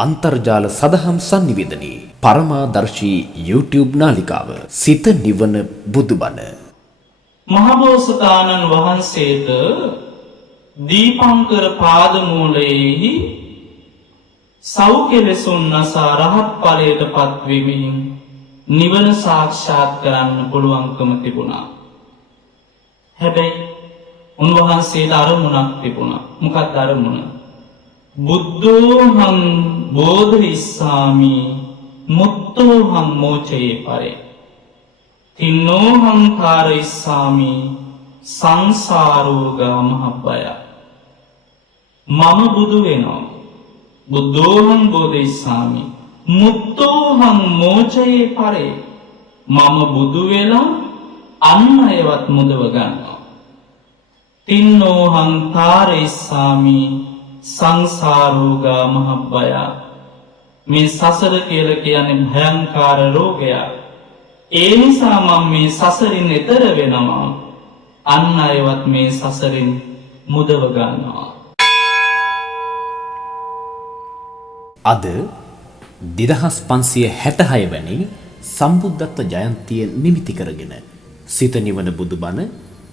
අන්තර්ජාල සදහම් sannivedanaye පරමාදර්ශී YouTube නාලිකාව සිත නිවන බුදුබණ මහබෝසතාණන් වහන්සේට දීපංකර පාදමූලයේහි සෞඛ්‍යලෙසුන් නසා රහත් ඵලයට පත්වෙමින් නිවන සාක්ෂාත් කරන්න පුළුවන්කම තිබුණා. හැබැයි උන්වහන්සේට අරමුණක් තිබුණා. මොකක්ද අරමුණ? බුද්ධෝහං බෝධිසාමි මුත්තෝහං මෝචයේ පරේ තින්නෝහං කාරයිසාමි සංසාරෝගා මහබ්බය. මම බුදු වෙනවා. බුද්ධෝහං බෝධිසාමි මුත්තෝහං මෝචයේ පරේ. මම බුදු වෙලා අන් අයවත් මුදව ගන්නවා. තින්නෝහං කාරයිසාමි සංසාරෝගා මහබ්බය. මේ සසර කියලා කියන්නේ භයංකාර රෝගයක්. ඒ නිසා මම මේ සසරින් එතර වෙනවා. අන් අයවත් මේ සසරින් මුදව ගන්නවා. අද 2566 වැනි සම්බුද්ධත්ව ජයන්තිය නිමිති කරගෙන සිත නිවන බුදුබණ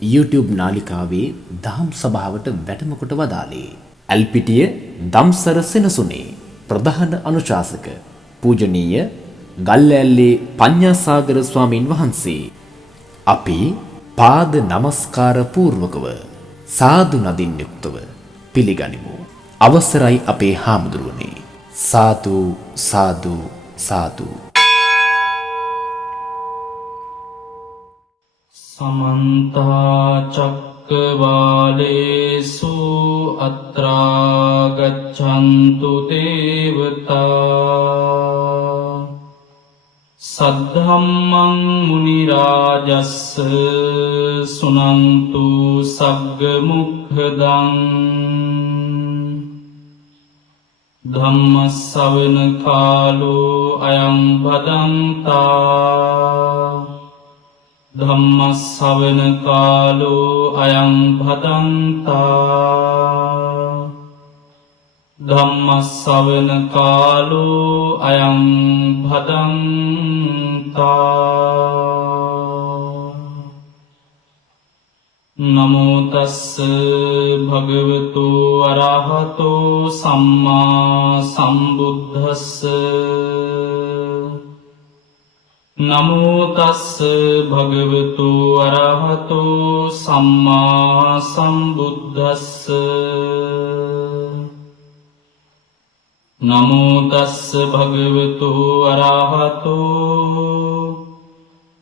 YouTube නාලිකාවේ දහම් සභාවට වැඩම කොට වදාළේ ඇල්පිටිය දම්සර සෙනසුනේ ප්‍රධාන අනුශාසක පූජනීය ගල්ලෑල්ලේ පඤ්ඤාසාගර ස්වාමීන් වහන්සේ. අපි පාද නමස්කාර පූර්වකව සාදු නදින් යුක්තව පිළිගනිමු. අවසරයි අපේ හාමුදුරුවනේ. සාදු සාදු සාදු. සමන්ත චක්කවාලේසු අත්‍රා ගච්ඡන්තු දේවතා සද්ධම්මං මුනි රාජස්ස සුනන්තු සග්ග මුඛදං ධම්ම ශ්‍රවණ කාලෝ අයං භදන්තා ධම්ම ශ්‍රවණ කාලෝ අයං භදන්තා ධම්ම ශ්‍රවණ කාලෝ අයං භදන්තා. නමෝ තස්ස භගවතු අරහතෝ සම්මා සම්බුද්දස්ස නමෝ තස්ස භගවතු අරහතෝ සම්මා සම්බුද්දස්ස නමෝ තස්ස භගවතු අරහතෝ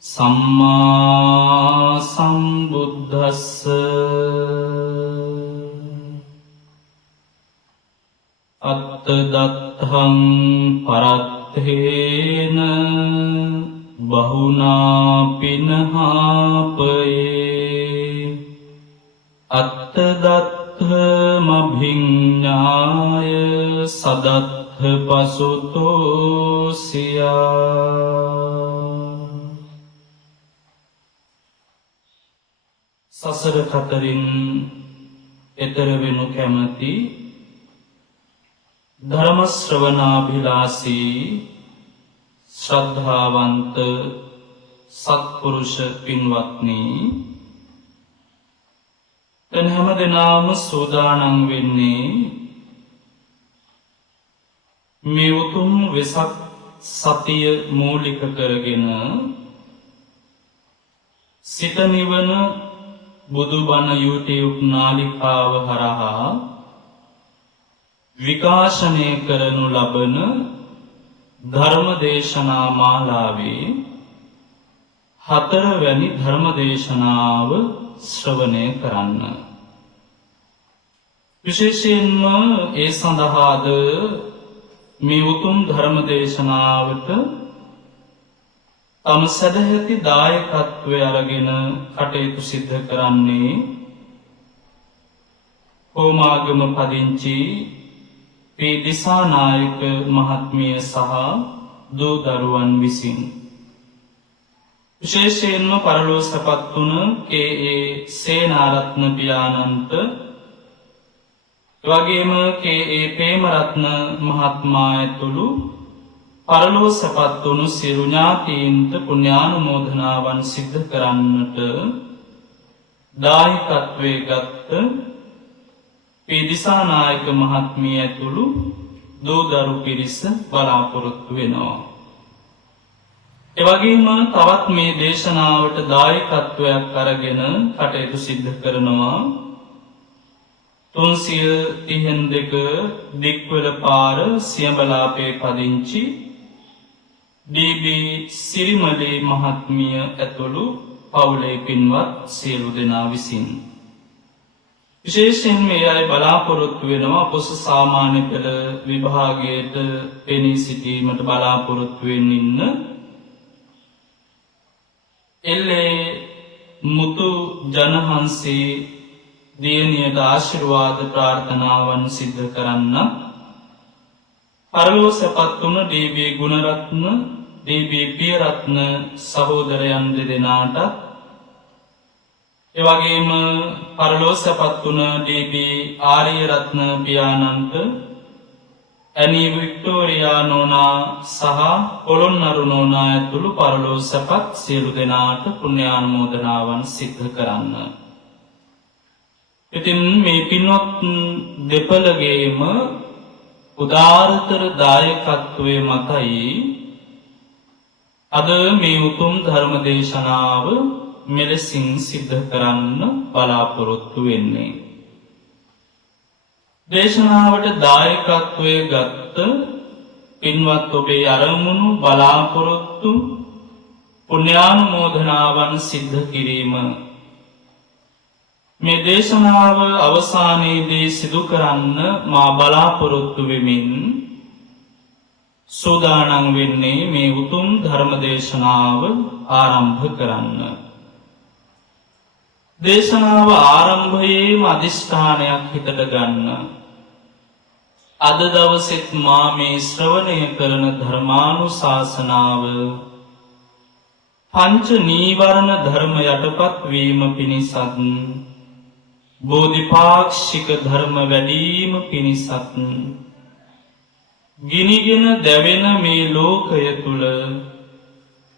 සම්මා සම්බුද්දස්ස. අත්ත දත්තං පරත්තේන බහුනා පිනහාපයේ අත්ත දත්තම භිඤ්ඤාය සදත්ථ පසුතෝ සියා. සසර කතරින් එතර වෙනු කැමැති ධර්ම ශ්‍රවණාභිලාෂී ශ්‍රද්ධාවන්ත සත්පුරුෂ පින්වත්නි, දැන් හැම දිනම සූදානම් වෙන්නේ මේ උතුම් වෙසක් සතිය මූලික කරගෙන සිත නිවන බුදුබණ YouTube නාලිකාව හරහා විකාශනය කරනු ලබන ධර්ම දේශනා මාලාවේ 4 වැනි ධර්ම දේශනාව ශ්‍රවණය කරන්න. විශේෂයෙන්ම ඒ සඳහාද මේ උතුම් ධර්ම දේශනාවට තම සදැහැති දායකත්වය අරගෙන කටයුතු සිද්ධ කරන්නේ හෝමාගම පදිංචි පී දිසානායක මහත්මිය සහ දූ දරුවන් විසින්. විශේෂයෙන්ම පරලෝ සැපත් වුණ කේ.ඒ. සේනාරත්න පියාණන්ට වගේම කේ.ඒ. ප්‍රේමරත්න මහත්මයා ඇතුළු පරලෝ සැපත් වුණු සියලු ඥාතීන්ට පුණ්‍යානුමෝදනාවන් සිද්ධ කරන්නට දායකත්වයේ ගත්ත පී දිසානායක මහත්මිය ඇතුළු දූ දරු පිරිස බලාපොරොත්තු වෙනවා. එවැගේම තවත් මේ දේශනාවට දායකත්වයක් අරගෙන කටයුතු සිද්ධ කරනවා 332 දික්වල පාර සියඹලාපේ පදිංචි ඩී.බී. සිරිමලේ මහත්මිය ඇතුළු පවුලේ පින්වත් සියලු දෙනා විසින් විශේෂයෙන් මේ අය බලාපොරොත්තු වෙනවා පොස සාමාන්‍ය පෙළ විභාගයට පෙනී සිටීමට බලාපොරොත්තු වෙමින් ඉන්න එල්ලේ මුතු ජනහන්සේ දියණියට ආශිර්වාද ප්‍රාර්ථනාවන් සිද්ධ කරන්න පරලෝ සැපත් වුණ ඩී.බී. ගුණරත්න ඩී.බී. පියරත්න සහෝදරයන් දෙදෙනාට එවැගේම පරලෝ සැපත් වුණ ඩී.බී. ආරියරත්න පියාණන්ට ඇනී වික්ටෝරියා නෝනා සහ පොළොන්නරු නෝනා ඇතුළු පරලෝ සැපත් සියලු දෙනාට පුණ්‍යානුමෝදනාවන් සිද්ධ කරන්න. ඉතින් මේ පින්වත් දෙපළගේම උදාරතර දායකත්වයේ මතයි අද මේ උතුම් ධර්ම දේශනාව මෙලෙසින් සිද්ධ කරන්න බලාපොරොත්තු වෙන්නේ. දේශනාවට දායකත්වයේ ගත්ත පින්වත් ඔබේ අරමුණු බලාපොරොත්තු පුණ්‍යානුමෝදනාවන් සිද්ධ කිරීම මේ දේශනාව අවසානයේදී සිදු කරන්න මා බලාපොරොත්තු වෙමින් සූදානම් වෙන්නේ මේ උතුම් ධර්ම දේශනාව ආරම්භ කරන්න. දේශනාව ආරම්භයේම අදිෂ්ඨානයක් හිතට ගන්න. අද දවසෙත් මා මේ ශ්‍රවණය කරන ධර්මානුශාසනාව පංච නීවරණ ධර්ම යටපත් වීම පිණිසත් බෝධිපාක්ෂික ධර්ම වැඩීම පිණිසත් ගිනිගෙන දැවෙන මේ ලෝකය තුල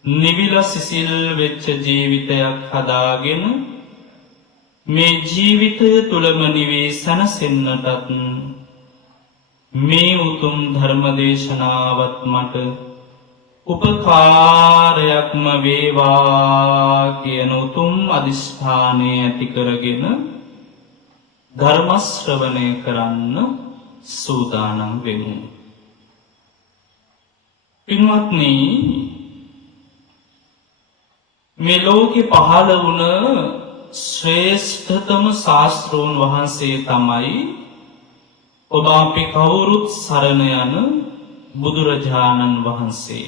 නිවිල සිසිල් වෙච්ච ජීවිතයක් හදාගෙන මේ ජීවිතය තුලම නිවී සැනසෙන්නටත් මේ උතුම් ධර්ම දේශනාවත් මට උපකාරයක්ම වේවා කියන උතුම් අදිෂ්ඨානය ඇති කරගෙන ධර්ම ශ්‍රවණය කරන්න සූදානම් වෙමු. පින්වත්නි, මේ ලෝකේ පහළ වුණ ශ්‍රේෂ්ඨතම ශාස්ත්‍රෝන් වහන්සේ තමයි ඔබ අපි කවුරුත් සරණ යන බුදුරජාණන් වහන්සේ.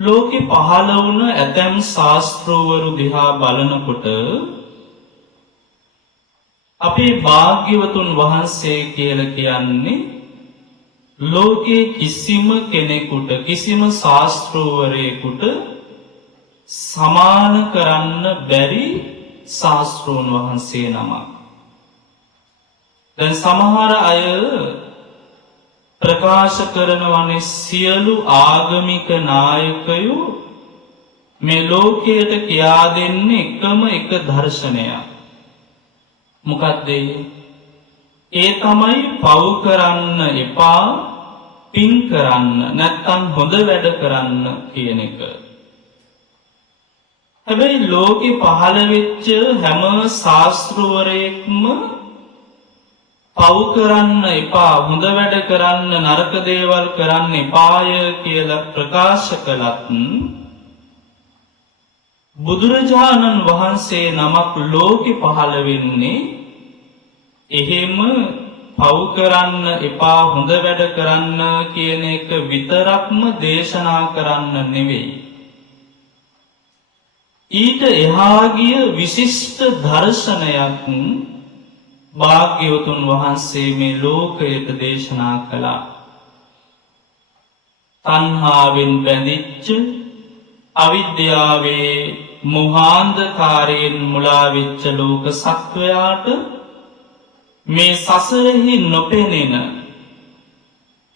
ලෝකේ පහළ වුණ ඇතැම් ශාස්ත්‍රවරු දිහා බලනකොට අපේ භාග්‍යවතුන් වහන්සේ කියලා කියන්නේ ලෝකේ කිසිම කෙනෙකුට කිසිම ශාස්ත්‍රවරයෙකුට සමාන කරන්න බැරි ශාස්ත්‍රෝන් වහන්සේ නමක්. දැන් සමහර අය ප්‍රකාශ කරනවනේ සියලු ආගමික නායකයෝ මේ ලෝකයට කියා දෙන්නේ එකම එක දර්ශනයක්. මොකක්ද ඒ තමයි පව් කරන්න එපා, පින් කරන්න නැත්තම් හොඳ වැඩ කරන්න කියන එක. හැබැයි ලෝකේ පහළ වෙච්ච හැම ශාස්ත්‍රවරයෙක්ම පව් කරන්න එපා, හොඳ වැඩ කරන්න, නරක දේවල් කරන්න එපාය කියලා ප්‍රකාශ කළත් බුදුරජාණන් වහන්සේ නමක් ලෝකෙ පහළ වෙන්නේ එහෙම පව් කරන්න එපා, හොඳ වැඩ කරන්න කියන එක විතරක්ම දේශනා කරන්න නෙවෙයි. ඊට එහා ගිය විශිෂ්ට දර්ශනයක් භාග්‍යවතුන් වහන්සේ මේ ලෝකයට දේශනා කළා. තණ්හාවෙන් බැඳිච්ච, අවිද්‍යාවේ මෝහාන්ධකාරයෙන් මුලා වෙච්ච ලෝක සත්වයාට මේ සසරෙහි නොපෙනෙන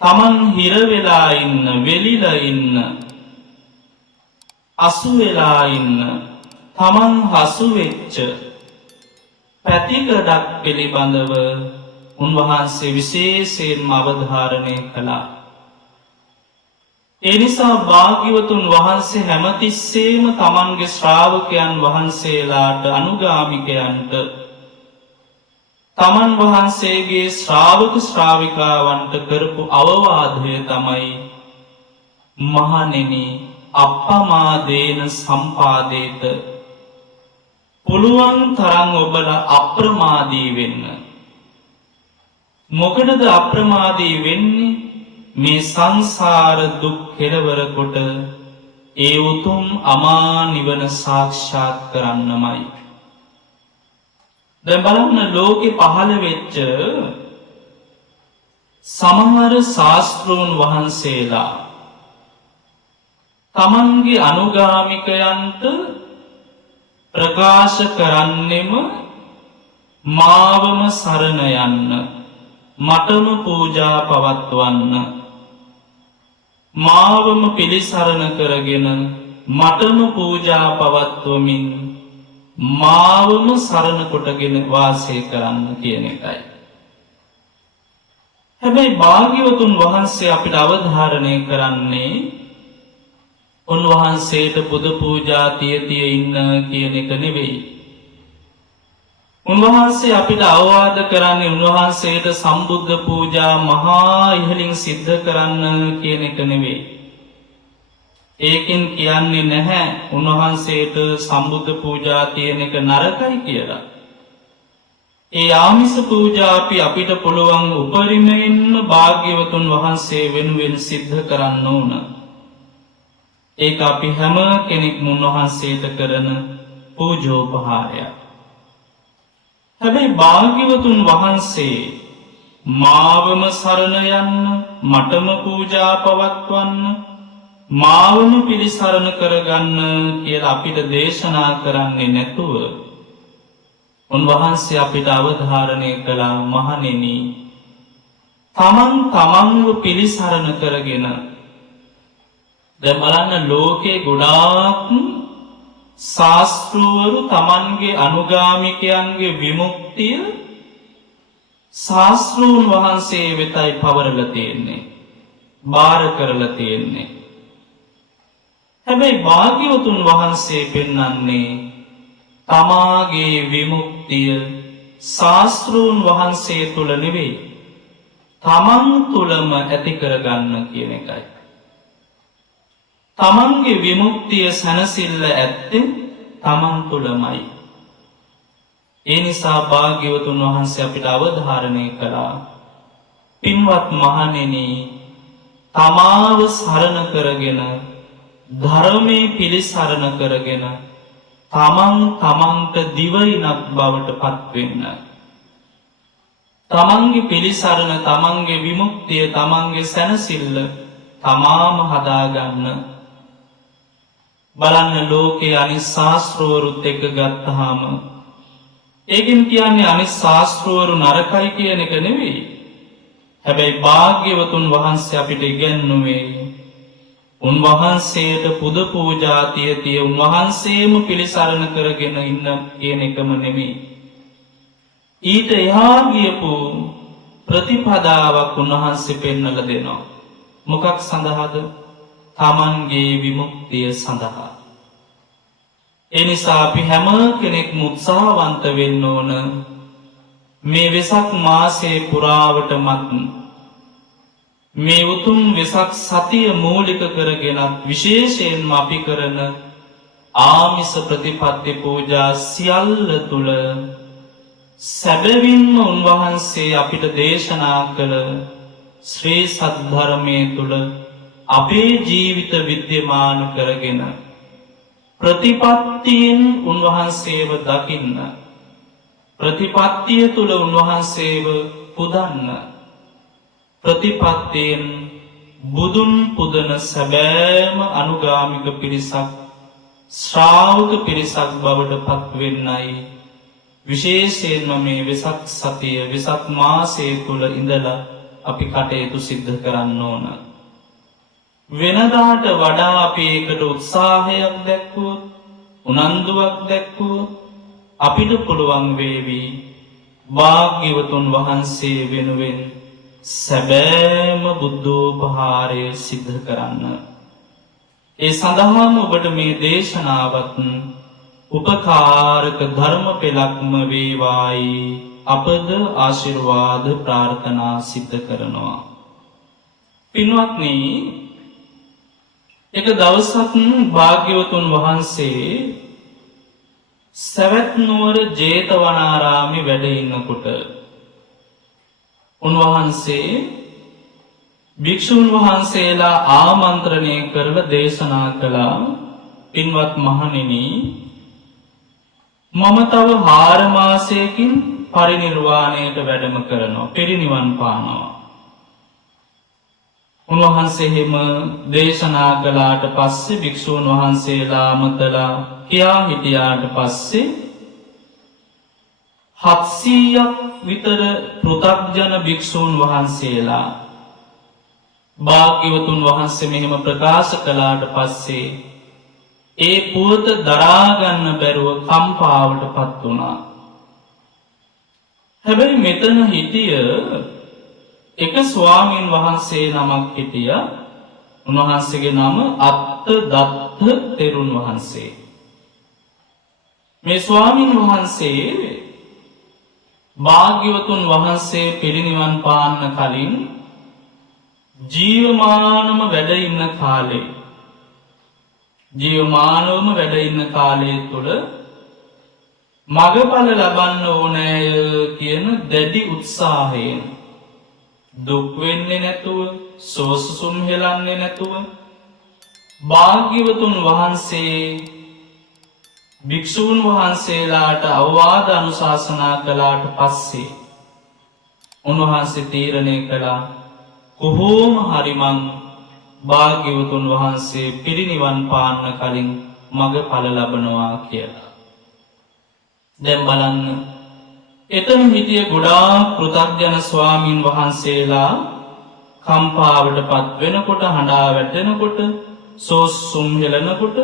තමන් හිර වෙලා ඉන්න වෙලිලා ඉන්න අසු වෙලා ඉන්න තමන් හසු වෙච්ච පැතිකඩක් පිළිබඳව උන්වහන්සේ විශේෂයෙන්ම අවධාරණය කළා. ඒ නිසා භාග්‍යවතුන් වහන්සේ හැමතිස්සෙම තමන්ගේ ශ්‍රාවකයන් වහන්සේලාට අනුගාමිකයන්ට තමන් වහන්සේගේ ශ්‍රාවක ශ්‍රාවිකාවන්ට කරපු අවවාදය තමයි මහණෙනි අප්පමාදේන සම්පාදේත පුළුවන් තරම් ඔබලා අප්‍රමාදී වෙන්න. මොකටද අප්‍රමාදී වෙන්නේ? මේ සංසාර දුක් කෙලවර කොට ඒ උතුම් අමා නිවන සාක්ෂාත් කරන්නමයි. දැන් බලන්න ලෝකේ පහළ වෙච්ච සමහර ශාස්ත්‍රූන් වහන්සේලා තමන්ගේ අනුගාමිකයන්ට ප්‍රකාශ කරන්නෙම මාවම සරණ යන්න, මටම පූජා පවත්වන්න, මාවම පිළිසරණ කරගෙන මටම පූජා පවත්වමින් මාවම සරණ කොටගෙන වාසය කරන්න කියන එකයි. හැබැයි භාග්‍යවතුන් වහන්සේ අපිට අවධාරණය කරන්නේ උන්වහන්සේට පුද පූජා තිය ඉන්න කියන එක නෙවෙයි. උන්වහන්සේ අපිට අවවාද කරන්නේ උන්වහන්සේට සම්බුද්ධ පූජා මහා ඉහළින් සිද්ධ කරන්න කියන එක නෙවෙයි. ඒකෙන් කියන්නේ නැහැ උන්වහන්සේට සම්බුද්ධ පූජා තියෙන එක නරකයි කියලා. ඒ ආමිස පූජා අපිට පුළුවන් උපරිමයෙන්ම භාග්‍යවතුන් වහන්සේ වෙනුවෙන් සිද්ධ කරන්න ඕන. ඒක අපි හැම කෙනෙක්ම උන්වහන්සේට කරන පූජෝපහාරයක්. හැබැයි භාග්‍යවතුන් වහන්සේ මාවම සරණ යන්න, මටම පූජා පවත්වන්න, මාවම පිළිසරණ කරගන්න කියලා අපිට දේශනා කරන්නේ නැතුව උන්වහන්සේ අපිට අවධාරණය කළා මහණෙනි තමන්ව පිළිසරණ කරගෙන. දැන් බලන්න ලෝකේ ගොඩාක් ශාස්ත්‍රවරු තමන්ගේ අනුගාමිකයන්ගේ විමුක්තිය ශාස්ත්‍රූන් වහන්සේ වෙතයි පවරලා තියෙන්නේ, බාර කරලා තියෙන්නේ. හැබැයි භාග්‍යවතුන් වහන්සේ පෙන්වන්නේ තමාගේ විමුක්තිය ශාස්ත්‍රූන් වහන්සේ තුල නෙවෙයි, තමන් තුලම ඇති කරගන්න කියන එකයි. තමන්ගේ විමුක්තිය සැනසෙල්ල ඇත්තේ තමන් තුළමයි. ඒ නිසා භාග්‍යවතුන් වහන්සේ අපිට අවධාරණය කළා පින්වත් මහණෙනි තමාව සරණ කරගෙන ධර්මයේ පිළිසරණ කරගෙන තමන්ට දිවයිනක් බවට පත් වෙන්න. තමන්ගේ පිළිසරණ, තමන්ගේ විමුක්තිය, තමන්ගේ සැනසෙල්ල තමාම හදාගන්න. බලන්න ලෝකයේ අනිත් ශාස්ත්‍රවරුත් එක්ක ගත්තාම ඒකෙන් කියන්නේ අනිත් ශාස්ත්‍රවරු නරකයි කියන එක නෙවෙයි. හැබැයි භාග්‍යවතුන් වහන්සේ අපිට ඉගැන්නුවේ උන්වහන්සේට පුද පූජා තිය උන්වහන්සේම පිළිසරණ කරගෙන ඉන්න කියන එකම නෙවෙයි. ඊට එහා ගියපු ප්‍රතිපදාවක් උන්වහන්සේ පෙන්වලා දෙනවා. මොකක් සඳහාද? තමන්ගේ විමුක්තිය සඳහා. ඒ නිසා අපි හැම කෙනෙක්ම උත්සාහවන්ත වෙන්න ඕන මේ වෙසක් මාසයේ පුරාවටමත් මේ උතුම් වෙසක් සතිය මූලික කරගෙන විශේෂයෙන්ම අපි කරන ආමිස ප්‍රතිපත්ති පූජා සියල්ල තුල සැබවින්ම උන්වහන්සේ අපිට දේශනා කළ ශ්‍රී සද්ධර්මයේ තුල අපේ ජීවිත විද්‍යමාන කරගෙන ප්‍රතිපත්තියෙන් උන්වහන්සේව දකින්න, ප්‍රතිපත්තිය තුල උන්වහන්සේව පුදන්න, ප්‍රතිපත්තියෙන් බුදුන් පුදන සැබෑම අනුගාමික පිරිසක්, ශ්‍රාවක පිරිසක් බවට පත් වෙන්නයි විශේෂයෙන්ම මේ වෙසක් සතිය වෙසක් මාසය තුළ ඉඳලා අපි කටයුතු සිද්ධ කරන්න ඕන. වෙනදාට වඩා අපි ඒකට උත්සාහයක් දැක්වුවොත් උනන්දුවක් දැක්වුවොත් අපිට පුළුවන් වේවි භාග්‍යවතුන් වහන්සේ වෙනුවෙන් සැබෑම බුද්ධෝපහාරය සිද්ධ කරන්න. ඒ සඳහාම ඔබට මේ දේශනාවත් උපකාරක ධර්ම පෙළක්ම වේවායි අපද ආශිර්වාද ප්‍රාර්ථනා සිද්ධ කරනවා. පින්වත්නි, එක දවසක් භාග්‍යවතුන් වහන්සේ සවැත් නුවර ජේතවනාරාමේ වැඩ ඉන්නකොට උන්වහන්සේ භික්ෂුන් වහන්සේලා ආමන්ත්‍රණය කරලා දේශනා කළා, පින්වත් මහණෙනි, මම තව 4 මාසයකින් පරිනිර්වාණයට වැඩම කරනවා, පිරිනිවන් පානවා. උන්වහන්සේ හිම දේශනා කළාට පස්සේ භික්ෂුන් වහන්සේලා අමතලා කියා හිටියාට පස්සේ 700ක් විතර පෘථග්ජන භික්ෂුන් වහන්සේලා භාග්‍යවතුන් වහන්සේ මෙහෙම ප්‍රකාශ කළාට පස්සේ ඒ පුවත දරාගන්න බැරුව කම්පාවට පත් වුණා. හැබැයි මෙතන හිටිය එක ස්වාමීන් වහන්සේ නමක් හිටිය. උන්වහන්සේගේ නම අත්තදත්ත තෙරුන් වහන්සේ. මේ ස්වාමීන් වහන්සේ භාග්‍යවතුන් වහන්සේ පිරිනිවන් පාන්න කලින් ජීවමානවම වැඩ ඉන්න කාලය තුළ මගඵල ලබන්න ඕනෑය කියන දැඩි උත්සාහයෙන් දුක් වෙන්නේ නැතුව, සෝසුසුම් හෙලන්නේ නැතුව භාග්‍යවතුන් වහන්සේ භික්ෂූන් වහන්සේලාට අවවාද අනුශාසනා කළාට පස්සේ උන්වහන්සේ තීරණය කළා, කොහොම හරි මං භාග්‍යවතුන් වහන්සේ පිරිනිවන් පාන්න කලින් මගඵල ලබනවා කියලා. දැන් බලන්න, එතන හිටිය ගොඩාක් පෘථග්ජන ස්වාමීන් වහන්සේලා කම්පාවට පත් වෙනකොට, හඬා වැටෙනකොට, සෝසුම් හෙලනකොට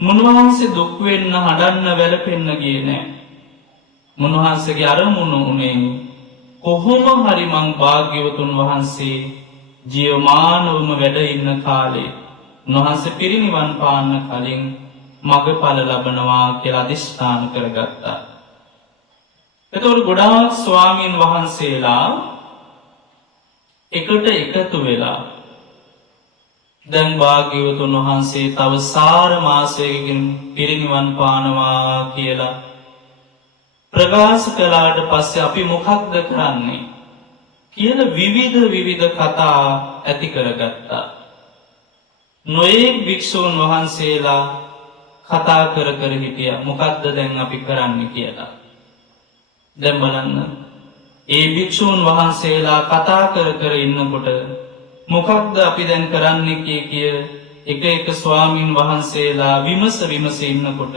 මුන්වහන්සේ දුක් වෙන්න, හඬන්න, වැළපෙන්න ගියේ නෑ. මුන්වහන්සේගේ අරමුණ උනේ කොහොම හරි මං භාග්‍යවතුන් වහන්සේ ජීවමානවම වැඩ ඉන්න කාලේ උන්වහන්සේ පිරිනිවන් පාන්න කලින් මගඵල ලබනවා කියලා අදිස්ථාන කරගත්තා. එතකොට ගොඩාක් ස්වාමීන් වහන්සේලා එකට එකතු වෙලා දැන් භාග්‍යවතුන් වහන්සේ තව 4 මාසයකින් පිරිනිවන් පානවා කියලා ප්‍රකාශ කළාට පස්සේ අපි මොකක්ද කරන්නේ කියලා විවිධ කතා ඇති කරගත්තා. නොයෙක් භික්ෂූන් වහන්සේලා කතා කර හිටියා මොකක්ද දැන් අපි කරන්නේ කියලා. දැන් බලන්න, ඒ භික්ෂූන් වහන්සේලා කතා කර ඉන්නකොට මොකක්ද අපි දැන් කරන්නේ කිය එක ස්වාමීන් වහන්සේලා විමස ඉන්නකොට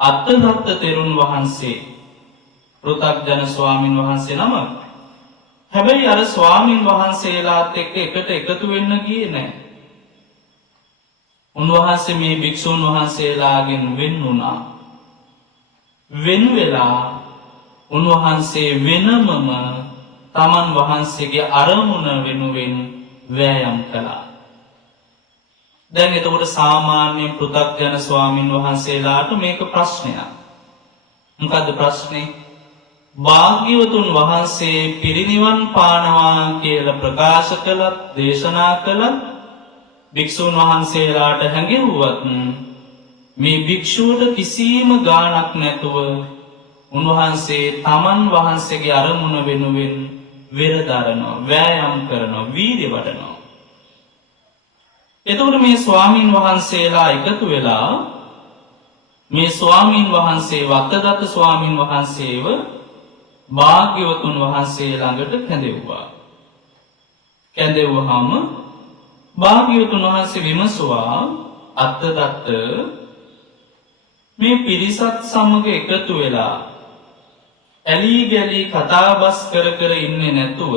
අත්තදත්ත තෙරුන් වහන්සේ පෘථග්ජන ස්වාමීන් වහන්සේ නම. හැබැයි අර ස්වාමීන් වහන්සේලාත් එක්ක එකට එකතු වෙන්න ගියේ නැහැ. උන්වහන්සේ මේ භික්ෂූන් වහන්සේලාගෙන් වෙන් වුණා. වෙන් වෙලා උන්වහන්සේ වෙනමම තමන් වහන්සේගේ අරමුණ වෙනුවෙන් වෑයම් කළා. දැන් එතකොට සාමාන්‍ය පෘථග්ජන ස්වාමීන් වහන්සේලාට මේක ප්‍රශ්නයක්. මොකද්ද ප්‍රශ්නේ? භාග්‍යවතුන් වහන්සේ පිරිනිවන් පානවා කියලා ප්‍රකාශ කළත්, දේශනා කළත්, භික්ෂුන් වහන්සේලාට හැඟෙව්වත් මේ භික්ෂුවට කිසිම ගාණක් නැතුව උන්වහන්සේ තමන් වහන්සේගේ අරමුණ වෙනුවෙන් වෙරදරනවා, වෑයම් කරනවා, වීර්ය වඩනවා. එතකොට මේ ස්වාමීන් වහන්සේලා එකතු වෙලා මේ ස්වාමීන් වහන්සේ වත්තදත්ත ස්වාමීන් වහන්සේව භාග්‍යවතුන් වහන්සේ ළඟට කැඳෙව්වා. කැඳෙව්වහම භාග්‍යවතුන් වහන්සේ විමසුවා, අත්තදත්ත මේ පිරිසත් සමග එකතු වෙලා ඇලී ගැලී කතාබස් කර කර ඉන්නේ නැතුව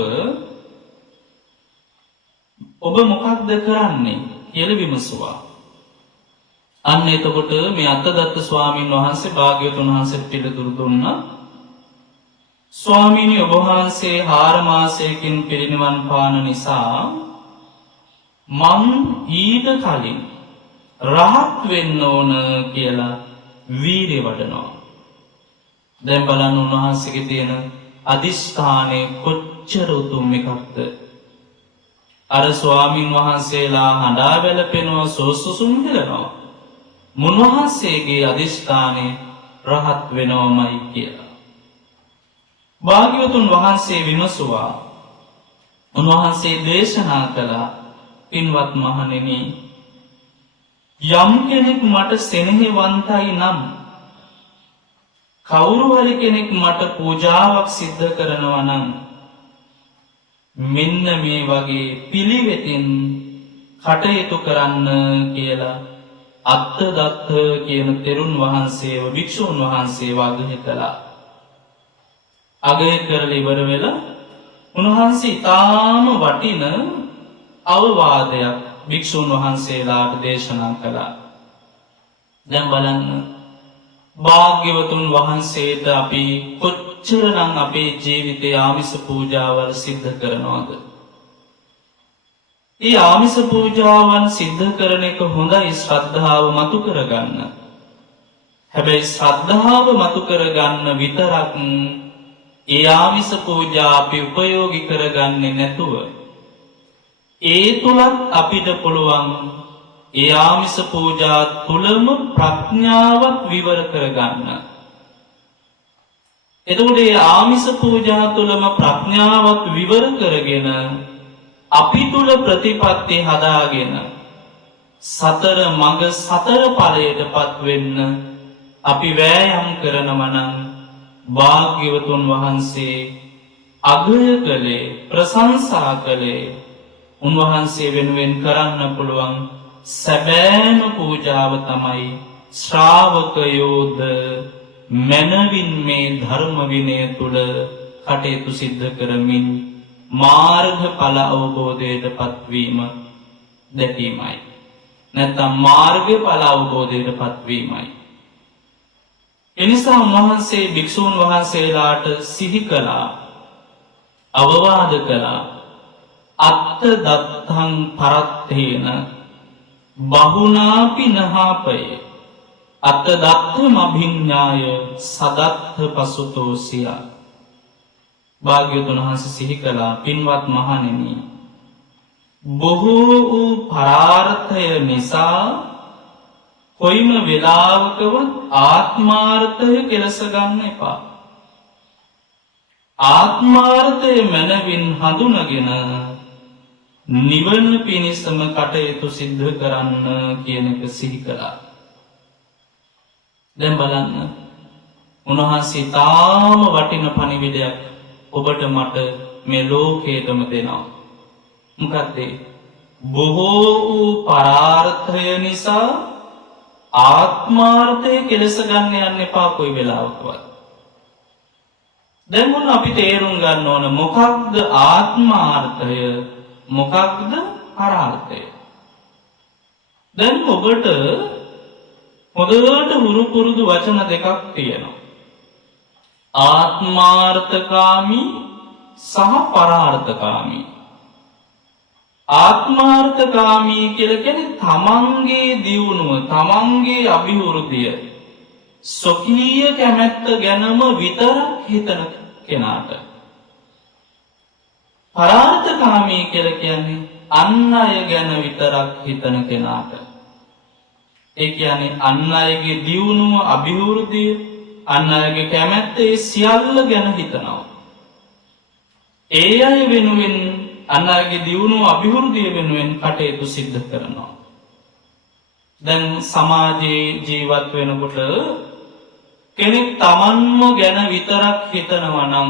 ඔබ මොකක්ද කරන්නේ කියලා විමසුවා. අන්න එතකොට මේ අත්තදත්ත ස්වාමීන් වහන්සේ භාග්‍යවතුන් වහන්සේට පිළිතුරු දුන්නා. ස්වාමීනි, ඔබ වහන්සේ 4 මාසයකින් පිරිනිවන් පාන නිසා මං ඊට කලින් රහත් වෙන්න ඕන කියලා වීරිය වඩනවා. දැන් බලන්න උන්වහන්සේගේ තියෙන අදිෂ්ඨානය කොච්චර උතුම් එකක්ද. අර ස්වාමීන් වහන්සේලා හඬා වැළපෙනවා, සෝසුසුම් හෙලනවා. මුන්වහන්සේගේ අදිෂ්ඨානය රහත් වෙනවමයි කියලා. භාග්‍යවතුන් වහන්සේ විමසුවා. උන්වහන්සේ දේශනා කළා, පින්වත් මහණෙනි, යම් කෙනෙක් මට සෙනෙහවන්තයි නම්, කවුරු හරි කෙනෙක් මට පූජාවක් සිද්ධ කරනවා නම්, මෙන්න මේ වගේ පිළිවෙතින් කටයුතු කරන්න කියලා අත්තදත්ත කියන තෙරුන් වහන්සේව, භික්ෂුන් වහන්සේව අගය කළා. අගය කරලා ඉවර වෙලා උන්වහන්සේ ඊටාම වටින අවවාදයක් භික්ෂුන් වහන්සේලාට දේශනා කළා. දැන් බලන්න, භාග්‍යවතුන් වහන්සේට අපි කොච්චරනම් අපේ ජීවිතයේ ආමිස පූජාවල් සිද්ධ කරනවද? ඒ ආමිස පූජාවන් සිද්ධ කරන එක හොඳයි, ශ්‍රද්ධාව මතු කරගන්න. හැබැයි ශ්‍රද්ධාව මතු කරගන්න විතරක් ඒ ආමිස පූජා අපි උපයෝගී කරගන්නේ නැතුව, ඒ තුලත් අපිට පුළුවන් ඒ ආමිස පූජා තුලම ප්‍රඥාවත් විවර කරගන්න. එතකොට ඒ ආමිස පූජා තුලම ප්‍රඥාවත් විවර කරගෙන අපි තුල ප්‍රතිපත්ති හදාගෙන සතර මඟ සතර ඵලයටපත් වෙන්න අපි වෑයම් කරනවා නම්, භාග්‍යවතුන් වහන්සේ අගය කළේ, ප්‍රශංසා කළේ උන්වහන්සේ වෙනුවෙන් කරන්න පුළුවන් සැබෑම පූජාව තමයි ශ්‍රාවකයෝද මනවින් මේ ධර්ම විනය තුල කටයුතු සිද්ධ කරමින් මාර්ගඵල අවබෝධයට පත්වීම දැකීමයි. නැත්නම් මාර්ගඵල අවබෝධයට පත්වීමයි. එනිසා උන්වහන්සේ භික්ෂූන් වහන්සේලාට සිහි කළා, අවවාද කළා. අත්ත දත්තං පරත්තේන බහුනාපි නහාපය අත්ත දත්තම අභිඥාය සදත්ත පසුතෝසිය. භාග්‍යවතුන් වහන්සේ සිහි කළා, පින්වත් මහණෙනි, බොහෝ වූ පරාර්ථය නිසා කොයිම වෙලාවකවත් ආත්මාර්ථය කෙලස ගන්න එපා. ආත්මාර්ථය මනවින් හඳුනගෙන නිවන පිණිසම කටයුතු සිද්ධ කරන්න කියන එක සිහි කළා. දැන් බලන්න, උන්වහන්සේ තාම වටින පණිවිඩයක් ඔබට මට මේ ලෝකේටම දෙනවා. මොකක්ද? බොහෝ වූ පරාර්ථය නිසා ආත්මාර්ථය කෙලස ගන්න යන්න එපා කොයි වෙලාවකවත්. දැන් මොන අපි තේරුම් ගන්න ඕන, මොකක්ද ආත්මාර්ථය, මොකක්ද පරාර්ථය? දැන් ඔබට හොඳට හුරු පුරුදු වචන දෙකක් තියෙනවා. ආත්මාර්ථකාමී සහ පරාර්ථකාමී. ආත්මාර්ථකාමී කියලා කියන්නේ තමන්ගේ දියුණුව, තමන්ගේ අභිවෘද්ධිය, ස්වකීය කැමැත්ත ගැනම විතරක් හිතන කෙනාට. පරාර්ථකාමී කියලා කියන්නේ අන් අය ගැන විතරක් හිතන කෙනාට. ඒ කියන්නේ අන් අයගේ දියුණුව, අභිවෘද්ධිය, අන් අයගේ කැමැත්ත, ඒ සියල්ල ගැන හිතනවා. ඒ අය වෙනුවෙන්, අන් අයගේ දියුණුව, අභිවෘද්ධිය වෙනුවෙන් කටයුතු සිද්ධ කරනවා. දැන් සමාජයේ ජීවත් වෙනකොට කෙනෙක් තමන්ම ගැන විතරක් හිතනවා නම්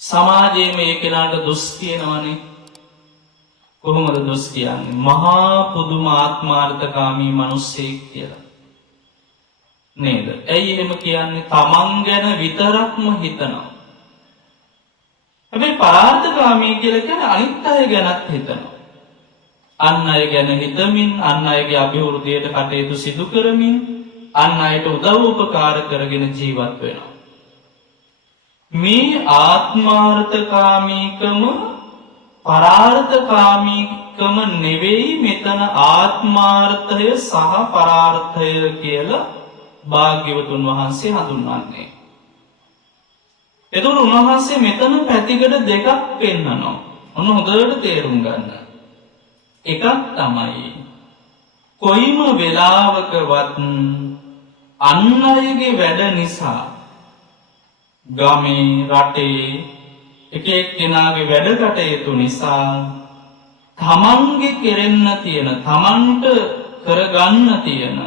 සමාජයේ මේ කෙනාට දොස් කියනවනේ. කොහොමද දොස් කියන්නේ? මහා පුදුම ආත්මාර්ථකාමී මිනිස්සෙක් කියලා. නේද? ඇයි එහෙම කියන්නේ? තමන් ගැන විතරක්ම හිතනවා. හැබැයි පරාර්ථකාමී කියලා කියන්නේ අනිත් අය ගැනත් හිතනවා. අන් අය ගැන හිතමින්, අන් අයගේ අභිවෘද්ධියට කටයුතු සිදු කරමින්, අන් අයට උදව් උපකාර කරගෙන ජීවත් වෙනවා. මේ ආත්මාර්ථකාමීකම පරාර්ථකාමීකම නෙවෙයි මෙතන ආත්මාර්ථය සහ පරාර්ථය කියලා භාග්‍යවතුන් වහන්සේ හඳුන්වන්නේ. එතකොට උන්වහන්සේ මෙතන පැතිකඩ දෙකක් පෙන්නනවා. ඔන්න හොඳට තේරුම් ගන්න. එකක් තමයි කොයිම වෙලාවකවත් අන් අයගේ වැඩ නිසා ගමේ රටේ එක එක්කෙනාගේ වැඩ කටයුතු නිසා තමන්ගේ කෙරෙන්න තියෙන තමන්ට කරගන්න තියෙන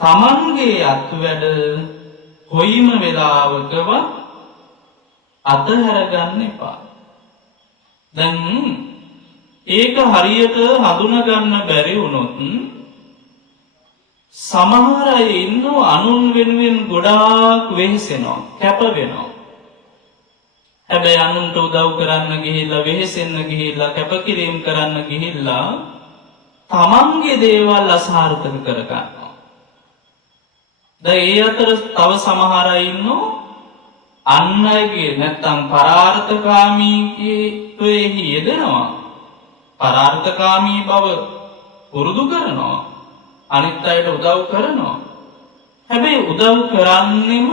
තමන්ගේ අත්වැඩ කොයිම වෙලාවකවත් අතහැර ගන්න එපා. දැන් ඒක හරියට හඳුනගන්න බැරි වුණොත් සමහර අය ඉන්නවා අනුන් වෙනුවෙන් ගොඩාක් වෙහෙසෙනවා, කැප වෙනවා. හැබැයි අනුන්ට උදව් කරන්න ගිහිල්ලා, වෙහෙසෙන්න ගිහිල්ලා, කැපකිරීම කරන්න ගිහිල්ලා තමන්ගේ දේවල් අසාර්ථක කර ගන්නවා. දැන් ඒ අතර තව සමහර අය ඉන්නවා අන් අයගේ නැත්තම් පරාර්ථකාමීත්වයේ යෙදෙනවා. පරාර්ථකාමී බව පුරුදු කරනවා. අනිත් අයට උදව් කරනවා. හැබැයි උදව් කරන්නෙම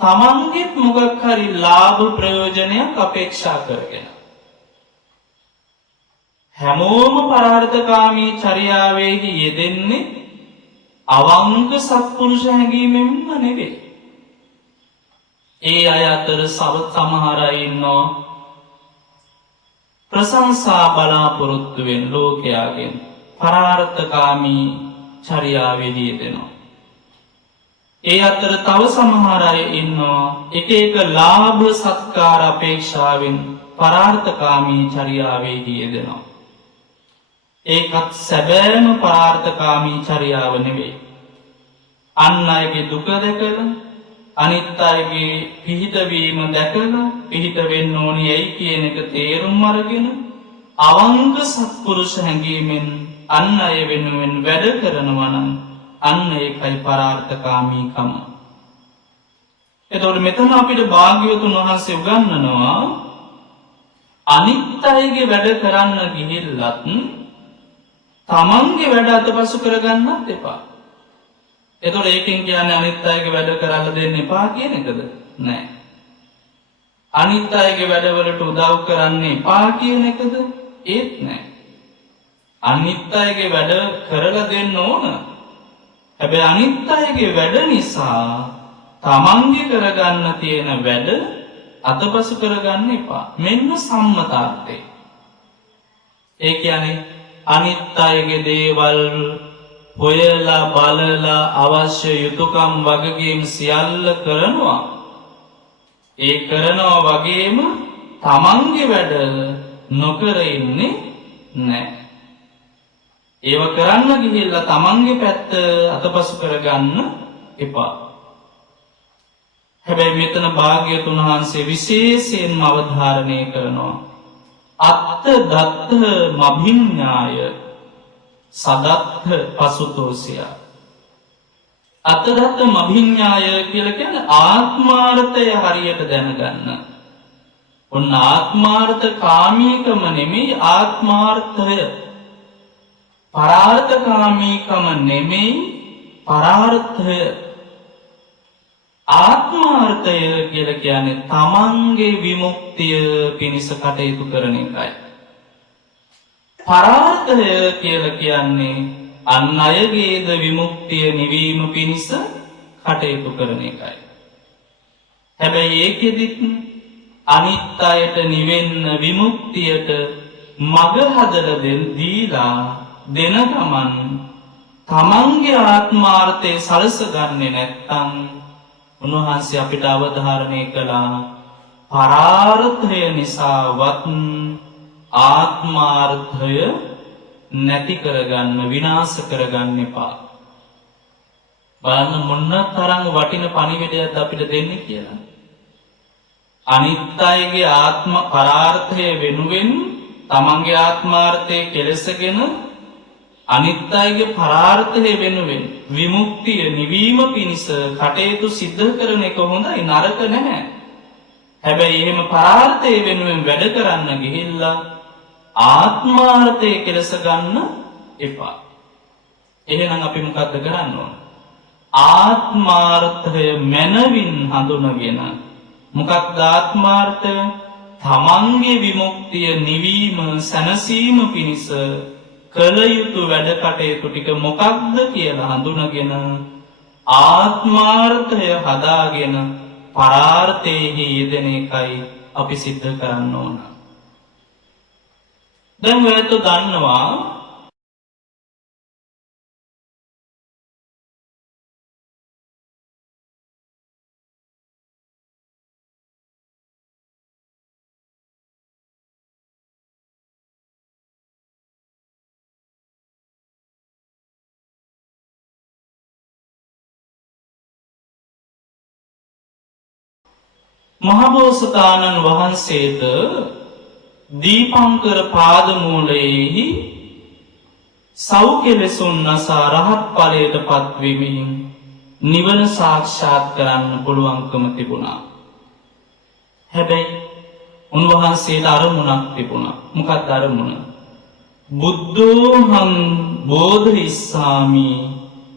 තමන්ගෙත් මොකක් හරි ලාභ ප්‍රයෝජනයක් අපේක්ෂා කරගෙන. හැමෝම පරාර්ථකාමී චර්යාවෙහි යෙදෙන්නේ අවංක සත්පුරුෂ හැඟීමෙන්ම නෙවෙයි. ඒ අය අතර සමහර අය ඉන්නවා ප්‍රශංසා බලාපොරොත්තු වෙන ලෝකයාගෙන් පරාර්ථකාමී චර්යාවෙහි යෙදෙනවා. ඒ අතර තව සමහර අය ඉන්නවා එක එක ලාභ සත්කාර අපේක්ෂාවෙන් පරාර්ථකාමී චර්යාවෙහි යෙදෙනවා. ඒකත් සැබෑම පරාර්ථකාමී චර්යාව නෙවෙයි. අන් අයගේ දුක දැකලා, අනිත් අයගේ පිහිටවීම දැකලා පිහිට වෙන්න ඕනි ඇයි කියන එක තේරුම් අරගෙන අවංක සත්පුරුෂ හැඟීමෙන් අන් අය වෙනුවෙන් වැඩ කරනවා නම් අන්න ඒකයි පරාර්ථකාමීකම. එතකොට මෙතන අපිට භාග්‍යවතුන් වහන්සේ උගන්වනවා අනිත් අයගේ වැඩ කරන්න ගිහිල්ලත් තමන්ගේ වැඩ අතපසු කරගන්නත් එපා. එතකොට ඒකෙන් කියන්නේ අනිත් අයගේ වැඩ කරලා දෙන්න එපා කියන එකද? නෑ. අනිත් අයගේ වැඩවලට උදව් කරන්න එපා කියන එකද? ඒත් නෑ. අනිත් අයගේ වැඩ කරලා දෙන්න ඕන. හැබැයි අනිත් අයගේ වැඩ නිසා තමන්ගේ කරගන්න තියෙන වැඩ අතපසු කරගන්න එපා. මෙන්න සම්මතාර්ථය. ඒ කියන්නේ අනිත් අයගේ දේවල් හොයලා බලලා අවශ්‍ය යුතුයකම් වගකීම් සියල්ල කරනවා. ඒ කරනවා වගේම තමන්ගේ වැඩ නොකර ඉන්නේ නැහැ. ඒව කරන්න ගිහිල්ලා තමන්ගේ පැත්ත අතපසු කරගන්න එපා. හැබැයි මෙතන භාග්‍යවතුන් වහන්සේ විශේෂයෙන්ම අවධාරණය කරනවා අත්ත දත්ත මභිඤ්ඤාය සදත්ත පසුතෝසිය. අත්ත දත්ත මභිඤ්ඤාය කියලා කියන්නේ ආත්මාර්ථය හරියට දැනගන්න. ඔන්න ආත්මාර්ථ කාමීකම නෙමෙයි ආත්මාර්ථය. පරාර්ථකාමීකම නෙමෙයි පරාර්ථය. ආත්මාර්ථය කියලා කියන්නේ තමන්ගේ විමුක්තිය පිණිස කටයුතු කරන එකයි. පරාර්ථය කියලා කියන්නේ අන් අයගේද විමුක්තිය නිවීම පිණිස කටයුතු කරන එකයි. හැබැයි ඒකෙදිත් අනිත් අයට නිවෙන්න විමුක්තියට මඟ හදලා දීලා දෙන ගමන් තමන්ගේ ආත්මාර්ථය සලසගන්නේ නැත්නම් උන්වහන්සේ අපිට අවධාරණය කළා පරාර්ථය නිසාවත් ආත්මාර්ථය නැති කරගන්න විනාශ කරගන්න එපා. බලන්න මොන්න තරම් වටින පණිවිඩයක්ද අපිට දෙන්නේ කියලා. අනිත් අයගේ ආත්ම පරාර්ථය වෙනුවෙන් තමන්ගේ ආත්මාර්ථය කෙලෙසගෙන අනිත් අයගේ පරාර්ථය වෙනුවෙන් විමුක්තිය නිවීම පිණිස කටයුතු සිද්ධ කරන එක හොඳයි, නරක නැහැ. හැබැයි එහෙම පරාර්ථය වෙනුවෙන් වැඩ කරන්න ගිහිල්ලා ආත්මාර්ථය කෙලස ගන්න එපා. එහෙනම් අපි මොකද්ද කරන්න ඕන? ආත්මාර්ථය මනවින් හඳුනගෙන, මොකක්ද ආත්මාර්ථය? තමන්ගේ විමුක්තිය නිවීම සැනසීම පිණිස කළ යුතු වැඩ කටයුතු ටික මොකක්ද කියලා හඳුනගෙන ආත්මාර්ථය හදාගෙන පරාර්ථයෙහි යෙදෙන එකයි අපි සිද්ධ කරන්න ඕන. දැන් ඔයත් දන්නවා මහබෝසතාණන් වහන්සේට දීපංකර පාදමූලයෙහි සෞඛ්‍යලෙසුන් නසා රහත් ඵලයට පත්වීමෙන් නිවන සාක්ෂාත් කරන්න පුළුවන්කම තිබුණා. හැබැයි උන්වහන්සේට අරමුණක් තිබුණා. මොකක්ද අරමුණ? බුද්ධෝහං බෝධිසාමි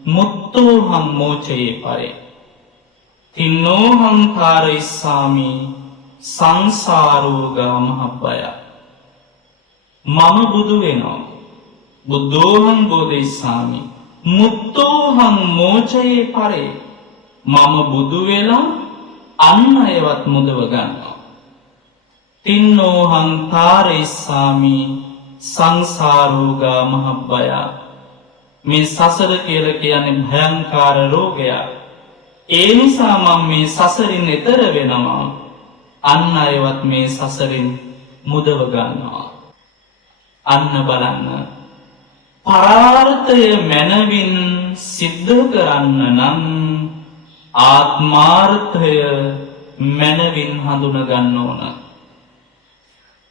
මුත්තෝහං මෝචයේ පරේ තින්නෝහං කාරයිස්සාමි සංසාරෝගා මහබ්බය. මම බුදු වෙනවා. බුද්ධෝහං බෝධිසාමි මුත්තෝහං මෝචයේ පරේ. මම බුදු වෙලා අන් අයවත් මුදව ගන්නවා. තින්නෝහං කාරයිස්සාමි සංසාරෝගා මහබ්බය. මේ සසර කියලා කියන්නේ භයංකාර රෝගයක්. ඒ නිසා මම මේ සසරින් එතර වෙනවා. අන් අයවත් මේ සසරින් මුදව ගන්නවා. අන්න බලන්න, පරාර්ථය මනවින් සිද්ධ කරන්න නම් ආත්මාර්ථය මනවින් හඳුන ගන්න ඕන.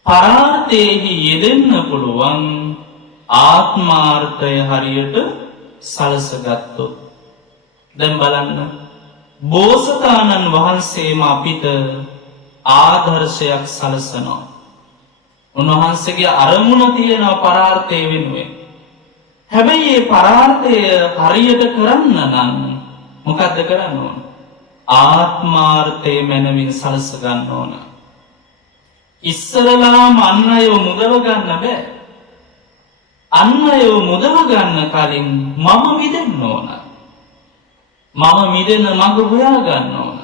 පරාර්ථයෙහි යෙදෙන්න පුළුවන් ආත්මාර්ථය හරියට සලසගත්තොත්. දැන් බලන්න, බෝසතාණන් වහන්සේම අපිට ආදර්ශයක් සලසනවා. උන්වහන්සේගේ අරමුණ තියෙනවා පරාර්ථය වෙනුවෙන්. හැබැයි මේ පරාර්ථය හරියට කරන්න නම් මොකද්ද කරන්න ඕන? ආත්මාර්ථය මනමින් සලස ගන්න ඕන. ඉස්සරලාම අන් අයව මුදව ගන්න බෑ. අන් අයව මුදව ගන්න කලින් මම මිදෙන්න ඕන. මම මිදෙන මඟ හොයා ගන්න ඕන.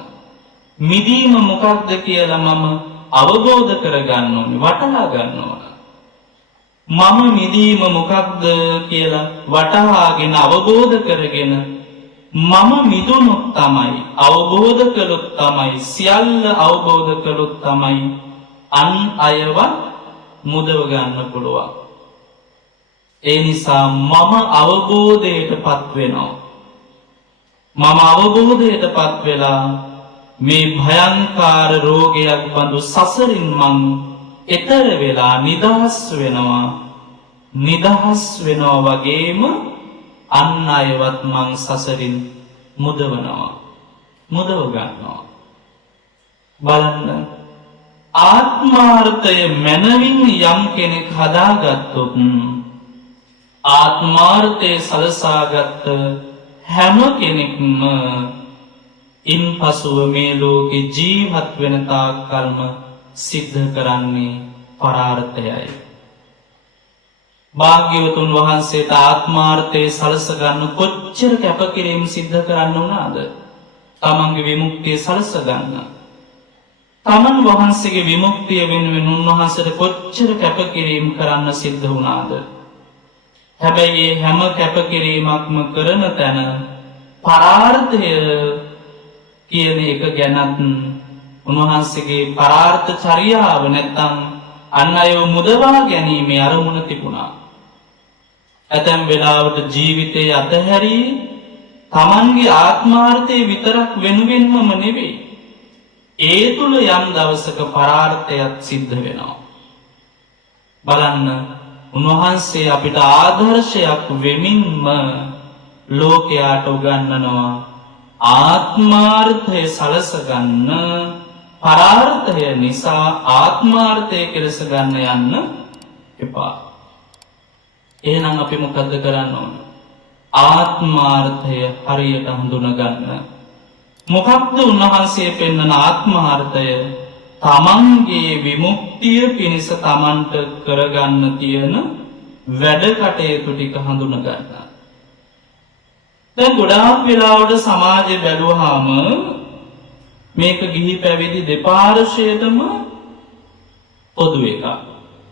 මිදීම මොකක්ද කියලා මම අවබෝධ කරගන්න ඕනේ, වටහා ගන්න ඕන. මම මිදීම මොකක්ද කියලා වටහාගෙන අවබෝධ කරගෙන මම මිදුණොත් තමයි, අවබෝධ කළොත් තමයි, සියල්ල අවබෝධ කළොත් තමයි අන් අයවත් මුදව ගන්න පුළුවන්. ඒ නිසා මම අවබෝධයටපත් වෙනවා. මම අවබෝධයටපත් වෙලා මේ භයංකාර රෝගයක් බඳු සසරින් මං එතර වෙලා නිදහස් වෙනවා. නිදහස් වෙනවා වගේම අන් අයවත් මං සසරින් මුදවනවා, මුදව ගන්නවා. බලන්න, ආත්මාර්ථය මනවින් යම් කෙනෙක් හදාගත්තොත්, ආත්මාර්ථය සලසාගත්ත හැම කෙනෙක්ම ඉන්පසුව මේ ලෝකේ ජීවත් වෙන තාක් කල්ම සිද්ධ කරන්නේ පරාර්ථයයි. භාග්‍යවතුන් වහන්සේට ආත්මාර්ථය සලස ගන්න කොච්චර කැපකිරීම සිද්ධ කරන්න වුණාද? තමන්ගේ විමුක්තිය සලස ගන්න. තමන් වහන්සේගේ විමුක්තිය වෙනුවෙන් උන්වහන්සේට කොච්චර කැපකිරීම කරන්න සිද්ධ වුණාද? හැබැයි මේ හැම කැපකිරීමක්ම කරන තැන පරාර්ථය කියන එක ගැනත් උන්වහන්සේගේ පරාර්ථ චර්යාව නැත්තම් අන් අයව මුදවා ගැනීමේ අරමුණ තිබුණා. ඇතැම් වෙලාවට ජීවිතයේ අතහැරී තමන්ගේ ආත්මාර්ථය විතරක් වෙනුවෙන්මම නෙවෙයි. ඒ තුළ යම් දවසක පරාර්ථයක් සිද්ධ වෙනවා. බලන්න උන්වහන්සේ අපිට ආදර්ශයක් වෙමින්ම ලෝකයාට උගන්වනවා ආත්මාර්ථය සලසගන්න පරාර්ථය නිසා ආත්මාර්ථය කෙලස ගන්න යන්න එපා. එහෙනම් අපි මොකද්ද කරන්න ඕන? ආත්මාර්ථය හරියට හඳුනගන්න. මොකක්ද උන්වහන්සේ පෙන්වන ආත්මාර්ථය? තමන්ගේ විමුක්තිය පිණිස තමන්ට කරගන්න තියෙන වැඩ කටයුතු ටික හඳුනගන්න. දැන් ගොඩාක් වෙලාවට සමාජය බැලුවාම මේක ගිහි පැවිදි දෙපාර්ශ්වයටම පොදු එකක්.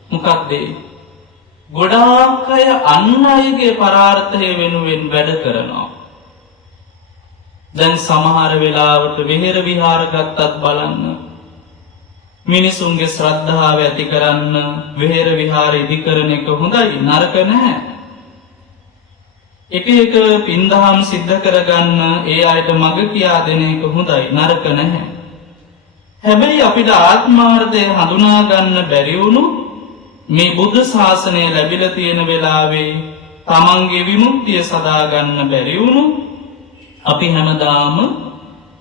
මොකක්ද? ගොඩාක් අය අන් අයගේ පරාර්ථය වෙනුවෙන් වැඩ කරනවා. දැන් සමහර වෙලාවට විහෙර විහාර ගත්තත් බලන්න මිනිසුන්ගේ ශ්‍රද්ධාව ඇති කරන්න විහෙර විහාර ඉදි කරන එක හොඳයි, නරක නැහැ. එක එක පින්දහම් සිද්ධ කරගන්න ඒ අයට මඟ කියා දෙන එක හොඳයි, නරක නැහැ. හැබැයි අපිට ආත්මාර්ථය හඳුනා ගන්න බැරි වුණු මේ බුද්ධ ශාසනය ලැබිලා තියෙන වෙලාවේ තමන්ගේ විමුක්තිය සදා ගන්න බැරි වුණු අපි හැමදාම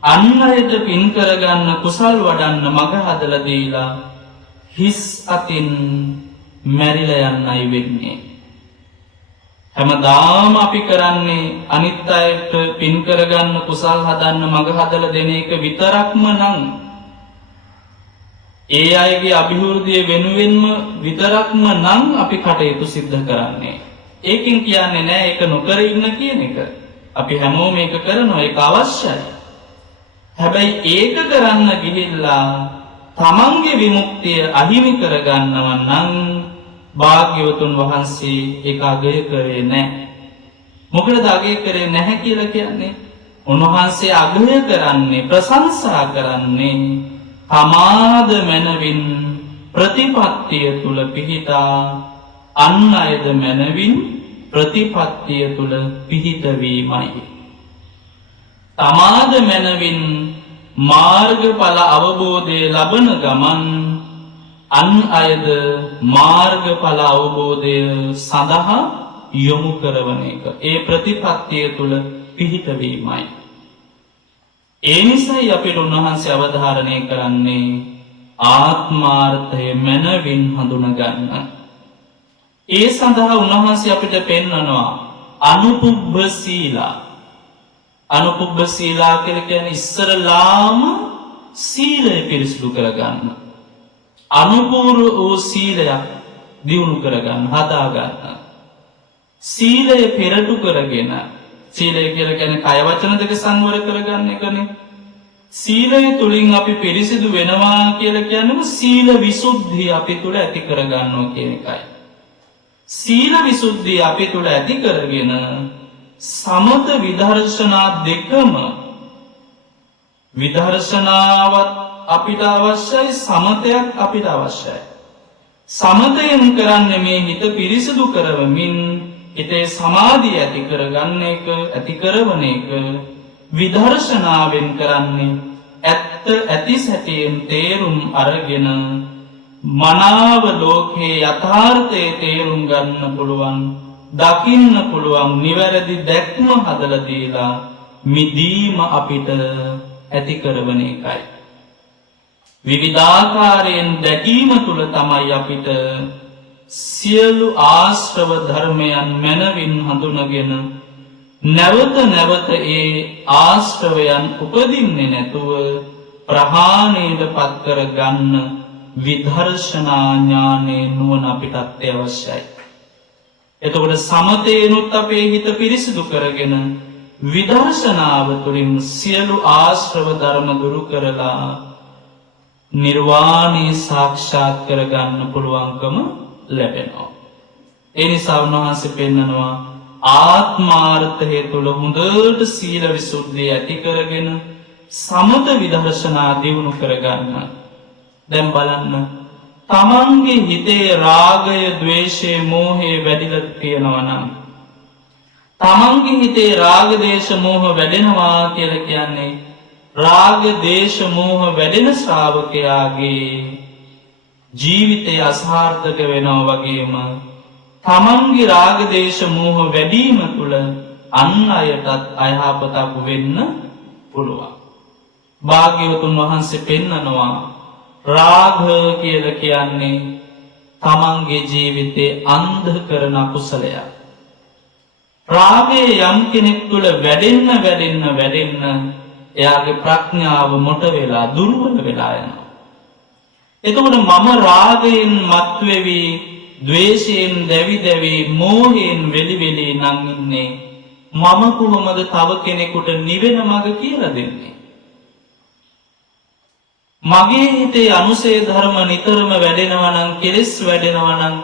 අන් අයට පින් කරගන්න කුසල් වඩන්න මඟ හදලා දීලා හිස් අතින් මැරිලා යන්නයි වෙන්නේ. හැමදාම අපි කරන්නේ අනිත් අයට පින් කරගන්න කුසල් හදන්න මඟ හදලා දෙන එක විතරක්ම නම් ඒ අයගේ අභිවෘද්ධිය වෙනුවෙන්ම විතරක්ම නම් අපි කටයුතු සිද්ධ කරන්නේ. ඒකෙන් කියන්නේ නෑ ඒක නොකර ඉන්න කියන එක. අපි හැමෝම මේක කරනවා, ඒක අවශ්‍යයි. හැබැයි ඒක කරන්න ගිහිල්ලා තමන්ගේ විමුක්තිය අහිමි කරගන්නව නම් භාග්‍යවතුන් වහන්සේ ඒක අගය කරේ නැහැ. මොකද අගය කරේ නැහැ කියලා කියන්නේ? උන්වහන්සේ අගය කරන්නේ, ප්‍රශංසා කරන්නේ තමාද මනවින් ප්‍රතිපත්තිය තුල පිහිටා අන් අයද මනවින් ප්‍රතිපත්තිය තුල පිහිට වීමයි. තමාද මනවින් මාර්ගඵල අවබෝධය ලබන ගමන් අන් අයද මාර්ගඵල අවබෝධය සඳහා යොමු කරවන එක. ඒ ප්‍රතිපත්තිය තුල පිහිට වීමයි. ඒ නිසායි අපිට උන්වහන්සේ අවධාරණය කරන්නේ ආත්මාර්ථය මනවින් හඳුනගන්න. ඒ සඳහා උන්වහන්සේ අපිට පෙන්වනවා අනුපුබ්බ සීලා. අනුපුබ්බ සීලා කියලා කියන්නේ ඉස්සරලාම සීලය පිරිසිදු කරගන්න. අනුපූර්ව වූ සීලයක් දියුණු කරගන්න, හදාගන්න. සීලය පෙරටු කරගෙන, සීලය කියලා කියන්නේ කය වචන දෙක සංවර කරගන්න එකනේ. සීලය තුලින් අපි පිරිසිදු වෙනවා කියලා කියනම සීල විසුද්ධිය අපි තුල ඇති කරගන්නවා කියන එකයි. සීල විසුද්ධිය අපි තුල ඇති කරගෙන සමත විදර්ශනා දෙකම, විදර්ශනාවත් අපිට අවශ්‍යයි, සමතයක් අපිට අවශ්‍යයි. සමතයෙන් කරන්නේ මේ හිත පිරිසිදු කරවමින් හිතේ සමාධිය ඇති කරගන්න එක, ඇති කරවන එක. විදර්ශනාවෙන් කරන්නේ ඇත්ත ඇති සැටියෙන් තේරුම් අරගෙන මනාව ලෝකේ යථාර්ථය තේරුම් ගන්න පුළුවන්, දකින්න පුළුවන් නිවැරදි දැක්ම හදලා දීලා මිදීම අපිට ඇති කරවන එකයි. විවිධාකාරයෙන් දැකීම තුළ තමයි අපිට සියලු ආශ්‍රව ධර්මයන් මනවින් හඳුනගෙන නැවත නැවත ඒ ආශ්‍රවයන් උපදින්නේ නැතුව ප්‍රහාණයට පත් කර ගන්න විදර්ශනා ඥානයේ නුවණ අපිට අත්‍යවශ්‍යයි. එතකොට සමතේනොත් අපේ හිත පිරිසිදු කරගෙන විදර්ශනාව තුළින් සියලු ආශ්‍රව ධර්ම දුරු කරලා නිර්වාණය සාක්ෂාත් කරගන්න පුළුවන්කම ලැබෙනවා. ඒ නිසා උන්වහන්සේ පෙන්නනවා ආත්මාර්ථය තුළ හොඳට සීල විසුද්ධිය ඇති කරගෙන සමත විදර්ශනා දියුණු කරගන්න. දැන් බලන්න තමන්ගේ හිතේ රාගය, ద్వේෂය, මෝහය වැඩිලා තියෙනවා නම් තමන්ගේ හිතේ රාග දේශ මෝහ වැඩෙනවා කියලා කියන්නේ රාග දේශ මෝහ වැඩෙන ශ්‍රාවකයාගේ ජීවිතය අසාර්ථක වෙනවා වගේම තමන්ගේ රාග දේශ මෝහ වැඩිම තුල අන් අයටත් අයහපතක් වෙන්න පුළුවන්. භාග්‍යවතුන් වහන්සේ පෙන්නනවා රාග කියලා කියන්නේ තමන්ගේ ජීවිතේ අන්ධ කරන අකුසලයක්. රාගය යම් කෙනෙක් තුළ වැඩෙන්න එයාගේ ප්‍රඥාව මොට වෙලා දුර්වල වෙලා යනවා. එතකොට මම රාගයෙන් මත්වෙවි, ද්වේෂයෙන් දැවි මෝහයෙන් වෙලි නම් ඉන්නේ. මම කොහොමද තව කෙනෙකුට නිවෙන මඟ කියලා දෙන්නේ? මගේ හිතේ අනුසේ ධර්ම නිතරම වැඩෙනවා නම්, කෙලෙස් වැඩෙනවා නම්,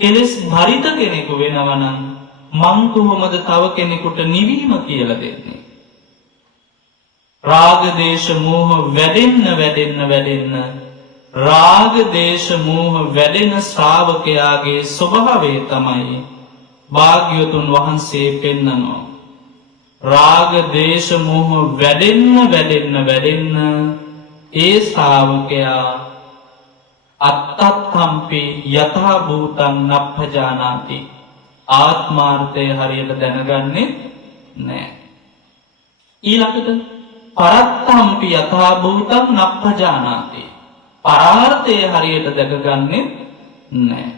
කෙලෙස් භරිත කෙනෙකු වෙනවා නම් මං කොහොමද තව කෙනෙකුට නිවීම කියලා දෙන්නේ? රාග දේශ මෝහ වැඩෙන්න රාග දේශ මෝහ වැඩෙන ශ්‍රාවකයාගේ ස්වභාවය තමයි භාග්‍යවතුන් වහන්සේ පෙන්නනවා. රාග දේශ මෝහ වැඩෙන්න ඒ ශ්‍රාවකයා අත්තත්තම්පි යථා භූතං නප්පජානාති, ආත්මාර්ථය හරියට දැනගන්නේ නැහැ. ඊළඟට පරත්තම්පි යථා භූතං නප්පජානාති, පරාර්ථය හරියට දැකගන්නේ නැහැ.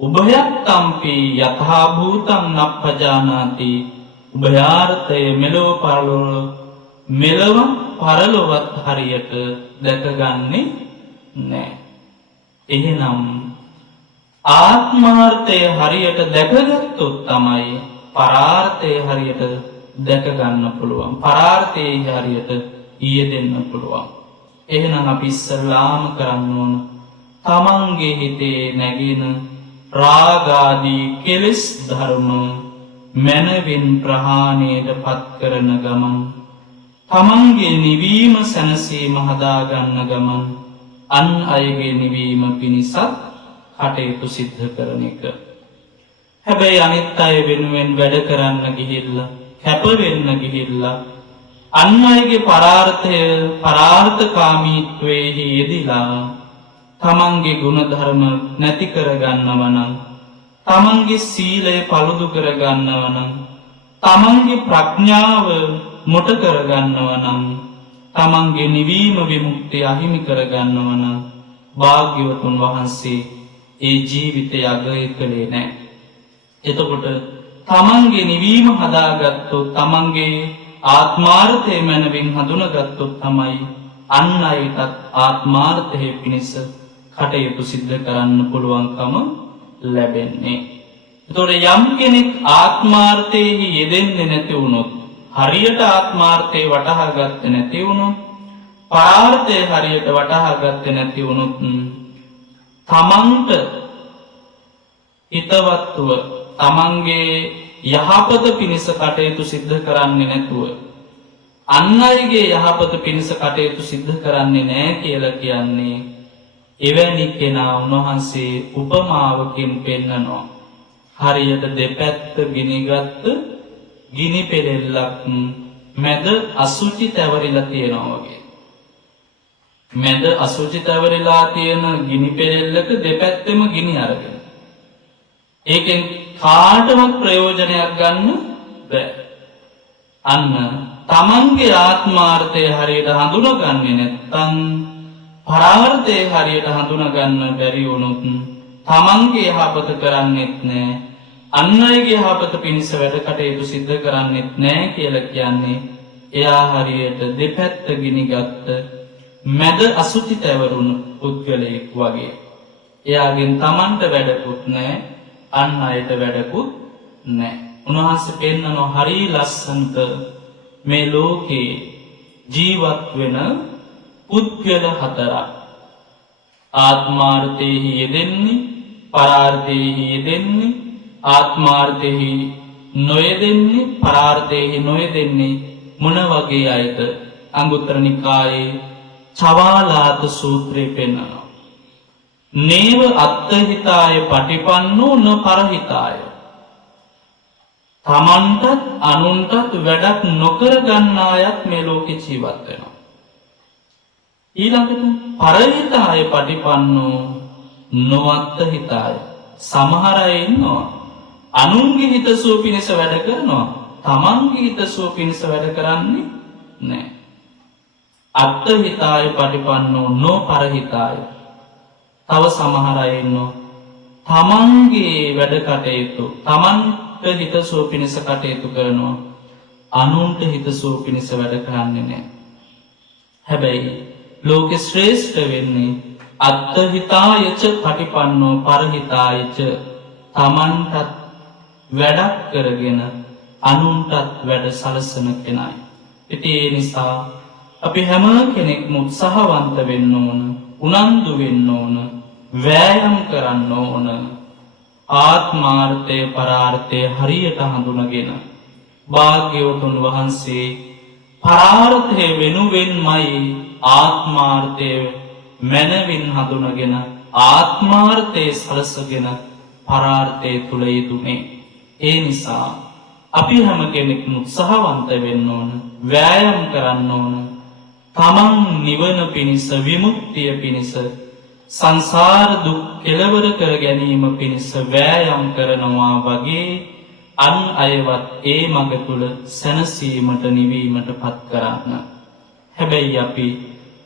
උභයත්තම්පි යථා භූතං නප්පජානාති, උභයාර්ථය මෙලොව පරලොවත් හරියට දැකගන්නේ නැහැ. එහෙනම් ආත්මාර්ථය හරියට දැකගත්තොත් තමයි පරාර්ථය හරියට දැකගන්න පුළුවන්. පරාර්ථයේ හරියට යෙදෙන්න පුළුවන්. එහෙනම් අපි ඉස්සල්ලාම කරන්න ඕන තමන්ගේ හිතේ නැගෙන රාගාදී කෙලෙස් ධර්ම මනවින් ප්‍රහාණයට පත් කරන ගමන්, තමන්ගේ නිවීම සැනසීම හදාගන්න ගමන්, අන් අයගේ නිවීම පිණිසත් කටයුතු සිද්ධ කරන එක. හැබැයි අනිත් අය වෙනුවෙන් වැඩ කරන්න ගිහිල්ලා, කැප වෙන්න ගිහිල්ලා, අන් අයගේ පරාර්ථකාමීත්වයේ යෙදිලා තමන්ගේ ගුණධර්ම නැති කරගන්නව නම්, තමන්ගේ සීලය පළුදු කරගන්නව නම්, තමන්ගේ ප්‍රඥාව මොට කරගන්නව නම්, තමන්ගේ නිවීම විමුක්තිය අහිමි කරගන්නව නම් භාග්‍යවතුන් වහන්සේ ඒ ජීවිතය අගය කළේ නැහැ. එතකොට තමන්ගේ නිවීම හදාගත්තොත්, තමන්ගේ ආත්මාර්ථය මනවින් හඳුනගත්තොත් තමයි අන් අයටත් ආත්මාර්ථය පිණිස කටයුතු සිද්ධ කරන්න පුළුවන්කම ලැබෙන්නේ. එතකොට යම් කෙනෙක් ආත්මාර්ථයෙහි යෙදෙන්නේ නැති වුණොත්, හරියට ආත්මාර්ථය වටහා ගත්තේ නැති වුණොත්, පරාර්ථය හරියට වටහා ගත්තේ නැති වුණොත්, තමන්ට හිතවත්ව තමන්ගේ යහපත පිණිස කටයුතු සිද්ධ කරන්නේ නැතුව අන් අයගේ යහපත පිණිස කටයුතු සිද්ධ කරන්නේ නැහැ කියලා කියන්නේ එවැනි කෙනා උන්වහන්සේ උපමාවකින් පෙන්නනවා. හරියට දෙපැත්ත ගිනිගත් ගිනි පෙරෙල්ලක් මැද අසුචි තැවරිලා තියෙනවා වගේ. මැද අසුචි තැවරිලා තියෙන ගිනි පෙරෙල්ලක දෙපැත්තෙම ගිනි අරගෙන ඒකෙන් කාටවත් ප්‍රයෝජනයක් ගන්න බෑ. අන්න තමන්ගේ ආත්මාර්ථය හරියට හඳුනගන්නේ නැත්නම්, පරාර්ථය හරියට හඳුනගන්න බැරි වුණොත් තමන්ගේ යහපත කරන්නෙත් නෑ, අන් අයගේ යහපත පිණිස වැඩ කටයුතු සිද්ධ කරන්නෙත් නෑ කියලා කියන්නේ එයා හරියට දෙපැත්ත ගිනිගත්ත මැද අසුචි තැවරුණු පුද්ගලයෙක් වගේ. එයාගෙන් තමන්ට වැඩකුත් නෑ, අන් අයට වැඩකුත් නෑ. උන්වහන්සේ පෙන්නනවා හරි ලස්සනට මේ ලෝකේ ජීවත් වෙන පුද්ගල හතරක්. ආත්මාර්ථයෙහි යෙදෙන්නේ, පරාර්ථයෙහි යෙදෙන්නේ, ආත්මාර්ථයෙහි නොයෙදෙන්නේ, පරාර්ථයෙහි නොයෙදෙන්නේ මොන වගේ අයද? අංගුත්තර නිකායේ චවාලාත සූත්‍රයේ පෙන්නනවා. නේව අත්තහිතාය පටිපන්නෝ න පරහිතාය. තමන්ටත් අනුන්ටත් වැඩක් නොකර ගන්න අයත් මේ ලෝකෙ ජීවත් වෙනවා. ඊළඟට පරහිතාය පටිපන්නෝ නොවත්ත හිතාය. සමහර අය ඉන්නවා අනුන්ගේ හිතසුව පිණිස වැඩ කරනවා, තමන්ගේ හිතසුව පිණිස වැඩ කරන්නේ නැහැ. අත්ත හිතාය පටිපන්නෝ නොපරහිතාය. තව සමහර අය ඉන්නවා තමන්ගේ වැඩ කටයුතු තමන්ට හිතසුව පිණිස කටයුතු කරනවා, අනුන්ට හිතසුව පිණිස වැඩ කරන්නේ නැහැ. හැබැයි ලෝකෙ ශ්‍රේෂ්ඨ වෙන්නේ අත්ත හිතායච පටිපන්නෝ පරහිතායච. තමන්ටත් වැඩක් කරගෙන අනුන්ටත් වැඩ සලසන කෙනයි. ඉතින් ඒ නිසා අපි හැම කෙනෙක්ම උත්සාහවන්ත වෙන්න ඕන, උනන්දු වෙන්න ඕන, වෑයම් කරන්න ඕන. ආත්මාර්ථය පරාර්ථය හරියට හඳුනගෙන භාග්‍යවතුන් වහන්සේ පරාර්ථය වෙනුවෙන්මයි ආත්මාර්ථය මැනවින් හඳුනගෙන ආත්මාර්ථය සලසගෙන පරාර්ථය තුල යෙදුනේ. ඒ නිසා අපි හැම කෙනෙක්ම උත්සාහවන්ත වෙන්න ඕන, වෑයම් කරන්න ඕන. තමන් නිවන පිණිස, විමුක්තිය පිණිස, සංසාර දුක් කෙලවර කර ගැනීම පිණිස වෑයම් කරනවා වගේ අන් අයවත් ඒ මඟ තුල සැනසීමට, නිවීමට පත් කරන්න. හැබැයි අපි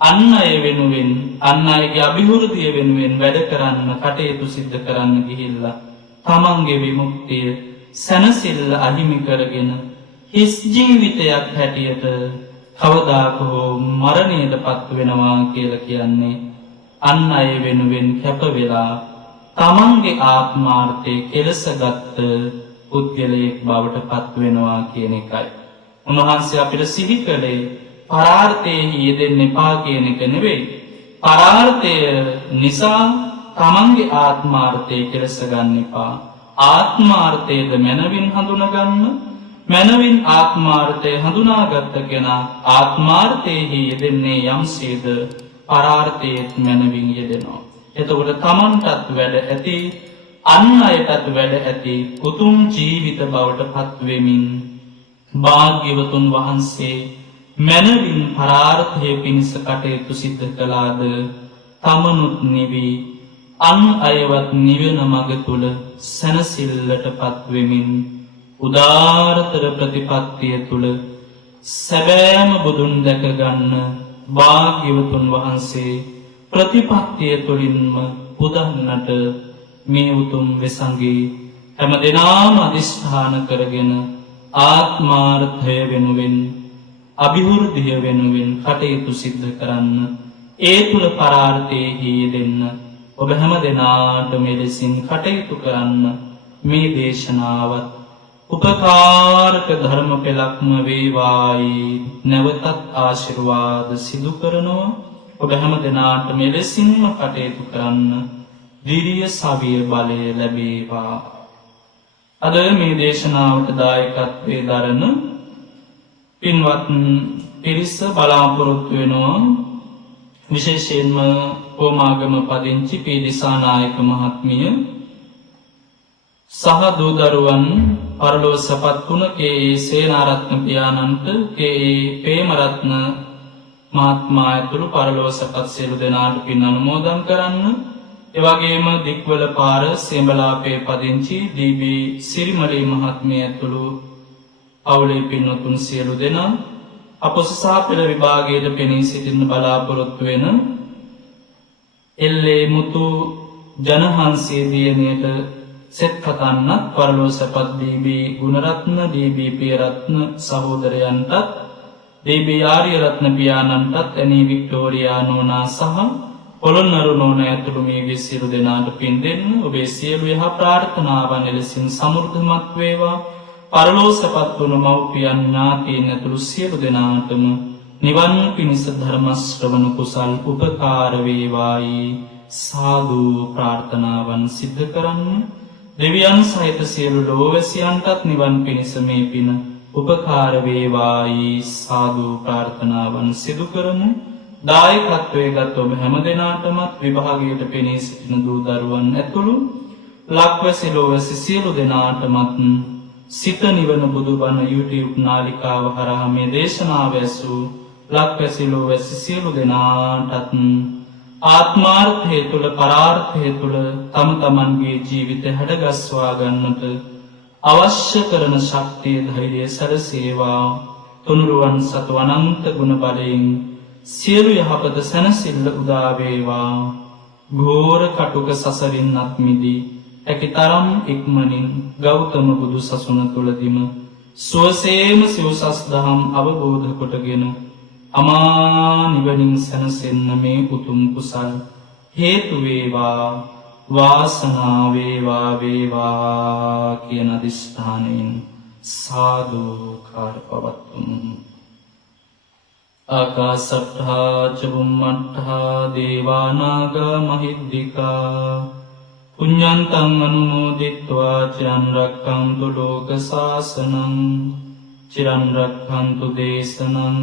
අන් අය වෙනුවෙන්, අන් අයගේ අභිවෘද්ධිය වෙනුවෙන් වැඩ කරන්න, කටයුතු සිද්ධ කරන්න ගිහිල්ලා තමන්ගේ විමුක්තිය, සැනසෙල්ල අහිමි කරගෙන හිස් ජීවිතයක් හැටියට කවදාක හෝ මරණයට පත් වෙනවා කියලා කියන්නේ අන් අය වෙනුවෙන් කැප වෙලා තමන්ගේ ආත්මාර්ථය කෙලසගත් පුද්ගලයෙක් බවට පත් වෙනවා කියන එකයි. උන්වහන්සේ අපිට සිහි කළේ පරාර්ථයෙහි යෙදෙන්න එපා කියන එක නෙවෙයි. පරාර්ථය නිසා තමන්ගේ ආත්මාර්ථය කෙලස ගන්න එපා. ආත්මාර්ථයද මනවින් හඳුනගන්න. මනවින් ආත්මාර්ථය හඳුනාගත්ත කෙනා ආත්මාර්ථයෙහි යෙදෙන්නේ යම්සේද පරාර්ථයේත් මනවින් යෙදෙනවා. එතකොට තමන්ටත් වැඩ ඇති, අන් අයටත් වැඩ ඇති උතුම් ජීවිත බවට පත් වෙමින් භාග්‍යවතුන් වහන්සේ මනවින් පරාර්ථය පිණිස කටයුතු සිද්ධ කළාද තමනුත් නිවි, අන් අයවත් නිවන මඟ තුල සැනසෙල්ලට පත් වෙමින් උදාරතර ප්‍රතිපත්තිය තුල සැබෑම බුදුන් දැක ගන්න භාග්‍යවතුන් වහන්සේ ප්‍රතිපත්තිය තුළින්ම පුදන්නට මේ උතුම් වෙසඟේ හැම දෙනාම අධිෂ්ඨාන කරගෙන ආත්මාර්ථය වෙනුවෙන්, අභිවෘද්ධිය වෙනුවෙන් කටයුතු සිද්ධ කරන්න, ඒ තුල පරාර්ථයෙහි යෙදෙන්න ඔබ හැම දෙනාට මෙලෙසින් කටයුතු කරන්න මේ දේශනාවත් උපකාරක ධර්ම පෙළක්ම වේවායි නැවතත් ආශිර්වාද සිදු කරනවා. ඔබ හැම දෙනාට මෙලෙසින්ම කටයුතු කරන්න දිරිය සවිය බලය ලැබේවා. අද මේ දේශනාවට දායකත්වයේ දරන පින්වත් පිරිස බලාපොරොත්තු වෙනවා විශේෂයෙන්ම කොමාගම පදිංචි පීඩිසානායක මහත්මිය සහ දූ දරුවන් පරලොව සපත් වුණ කේ.ඒ. සේනාරත්න පියාණන්ට, කේ.ඒ. ප්‍රේමරත්න මහත්මයා ඇතුළු පරලොව සපත් සියලු දෙනාට පින් අනුමෝදන් කරන්න. එවැගේම දික්වල පාර සේඹලාපේ පදිංචි ඩී.බී. සිරිමලී මහත්මිය ඇතුළු පවුලේ පින්වතුන් සියලු දෙනා අපොසසා පෙළ විභාගයට පෙනී සිටින්න බලාපොරොත්තු වෙන එල්.ඒ. මුතු ජනහන්සේ දියණියට සෙත් කතන්නත් පරලොව සැපත් ඩී.බී. ගුණරත්න, ඩී.බී. පියරත්න සහෝදරයන්ටත්, ඩී.බී. ආර්යරත්න පියාණන්ටත්, ඇනී වික්ටෝරියා නෝනා සහ පොළොන්නරු නෝනා ඇතුළු මේ සියලු දෙනාට පින් දෙන්න. ඔබේ සියලු යහ ප්‍රාර්ථනාවන් එලෙසින් සමෘද්ධිමත් වේවා. පරලොව සැපත් වුණ මව්පියන්, ඥාතීන් ඇතුළු සියලු දෙනාටම නිවන් පිණිස ධර්ම ශ්‍රවණ කුසල් උපකාර වේවායි සාදු ප්‍රාර්ථනාවන් සිද්ධ කරන්න. දෙවියන් සහිත සියලු ලෝවැසියන්ටත් නිවන් පිණිස මේ පින උපකාර වේවායි සාදු ප්‍රාර්ථනාවන් සිදු කරමු. දායකත්වයේ ගත් ඔබ හැම දෙනාටමත් විභාගයට පෙනී සිටින දූ දරුවන් ඇතුළු ලක්වැසි ලෝවැසි සියලු දෙනාටමත් සිත නිවන බුදුබණ YouTube නාලිකාව හරහා මේ දේශනාව ඇසූ ලක්වැසිලෝ වැසි සියලු දෙනාටත් ආත්මාර්ථය තුළ පරාර්ථය තුළ තම තමන්ගේ ජීවිත හැඩගස්වා ගන්නට අවශ්‍ය කරන ශක්තිය ධෛර්යය සැලසේවා. තුනුරුවන් සතු අනන්ත ගුණ බලයෙන් සියලු යහපත සැනසෙල්ල උදා වේවා. ඝෝර කටුක සසරින් අත් මිදී හැකිතරම් ඉක්මනින් ගෞතම බුදු සසුන තුලදීම සුවසේම සිව්සස් දහම් අවබෝධ කොටගෙන අමා නිවනින් සැනසෙන්න මේ උතුම් කුසල් හේතු වේවා. වාසනාව වේවා කියන අදිස්ථානයෙන් සාදුකාර පවත්වමු. ආකාසට්ඨා ච බුම්මට්ඨා දේවා නාග මහිද්దికා පුඤ්ඤන්තං අනුමෝදිත්වා චිරන් රක්ඛන්තු ලෝක සාසනං චිරන් රක්ඛන්තු දේශනං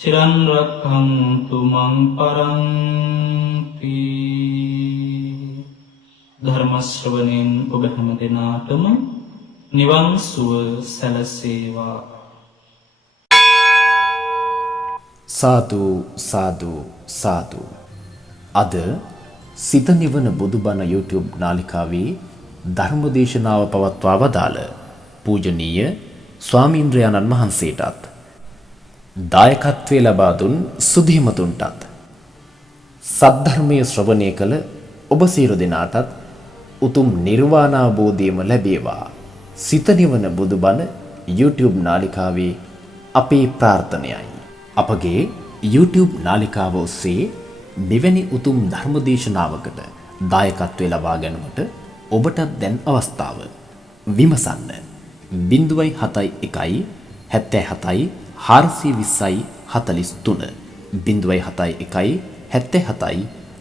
චිරන් රක්ඛන්තු මං පරන්ති. ධර්ම ශ්‍රවණයෙන් ඔබ හැම දිනාටම නිවන් සුව සැලසේවා. සාදු සාදු සාදු. අද සිත නිවන බුදුබණ YouTube නාලිකාවේ ධර්මදේශනාව පවත්වා වදාළ පූජනීය ස්වාමීන්ද්‍රයන්න් වහන්සේටත් දායකත්වයේ ලබා දුන් සුධීමතුන්ටත් සද්ධර්මයේ ශ්‍රවණය කළ ඔබ සියලු දෙනාටත් උතුම් නිර්වාණාබෝධයම ලැබේවා. සිත නිවන බුදුබණ YouTube නාලිකාවේ අපේ ප්‍රාර්ථනයයි. අපගේ YouTube නාලිකාව ඔස්සේ මෙවැනි උතුම් ධර්මදේශනාවකට දායකත්වයේ ලබා ගැනීමට ඔබට දැන් අවස්ථාව. විමසන්න 071 77 420 43 071 77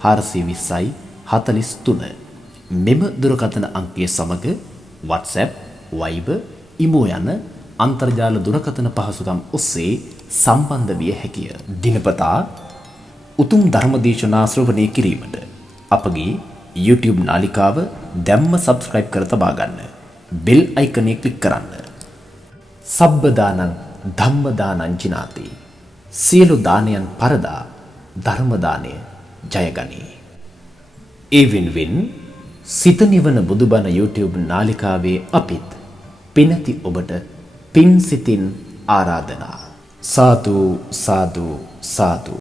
420 43 මෙම දුරකථන අංකය සමග WhatsApp, Viber, Imo යන අන්තර්ජාල දුරකථන පහසුකම් ඔස්සේ සම්බන්ධ විය හැකිය. දිනපතා උතුම් ධර්මදේශනා ශ්‍රවණය කිරීමට අපගේ YouTube නාලිකාව දැම්ම subscribe කර තබා ගන්න. bell icon එක click කරන්න. සබ්බ දානං ධම්ම දානං ජිනාති. සියලු දානයන් පරදා ධර්ම දානය ජයගනී. ඒ වෙනුවෙන් සිත නිවන බුදුබණ YouTube නාලිකාවේ අපිත් පිනති ඔබට පින් සිතින් ආරාධනා. සාදු සාදු සාදු.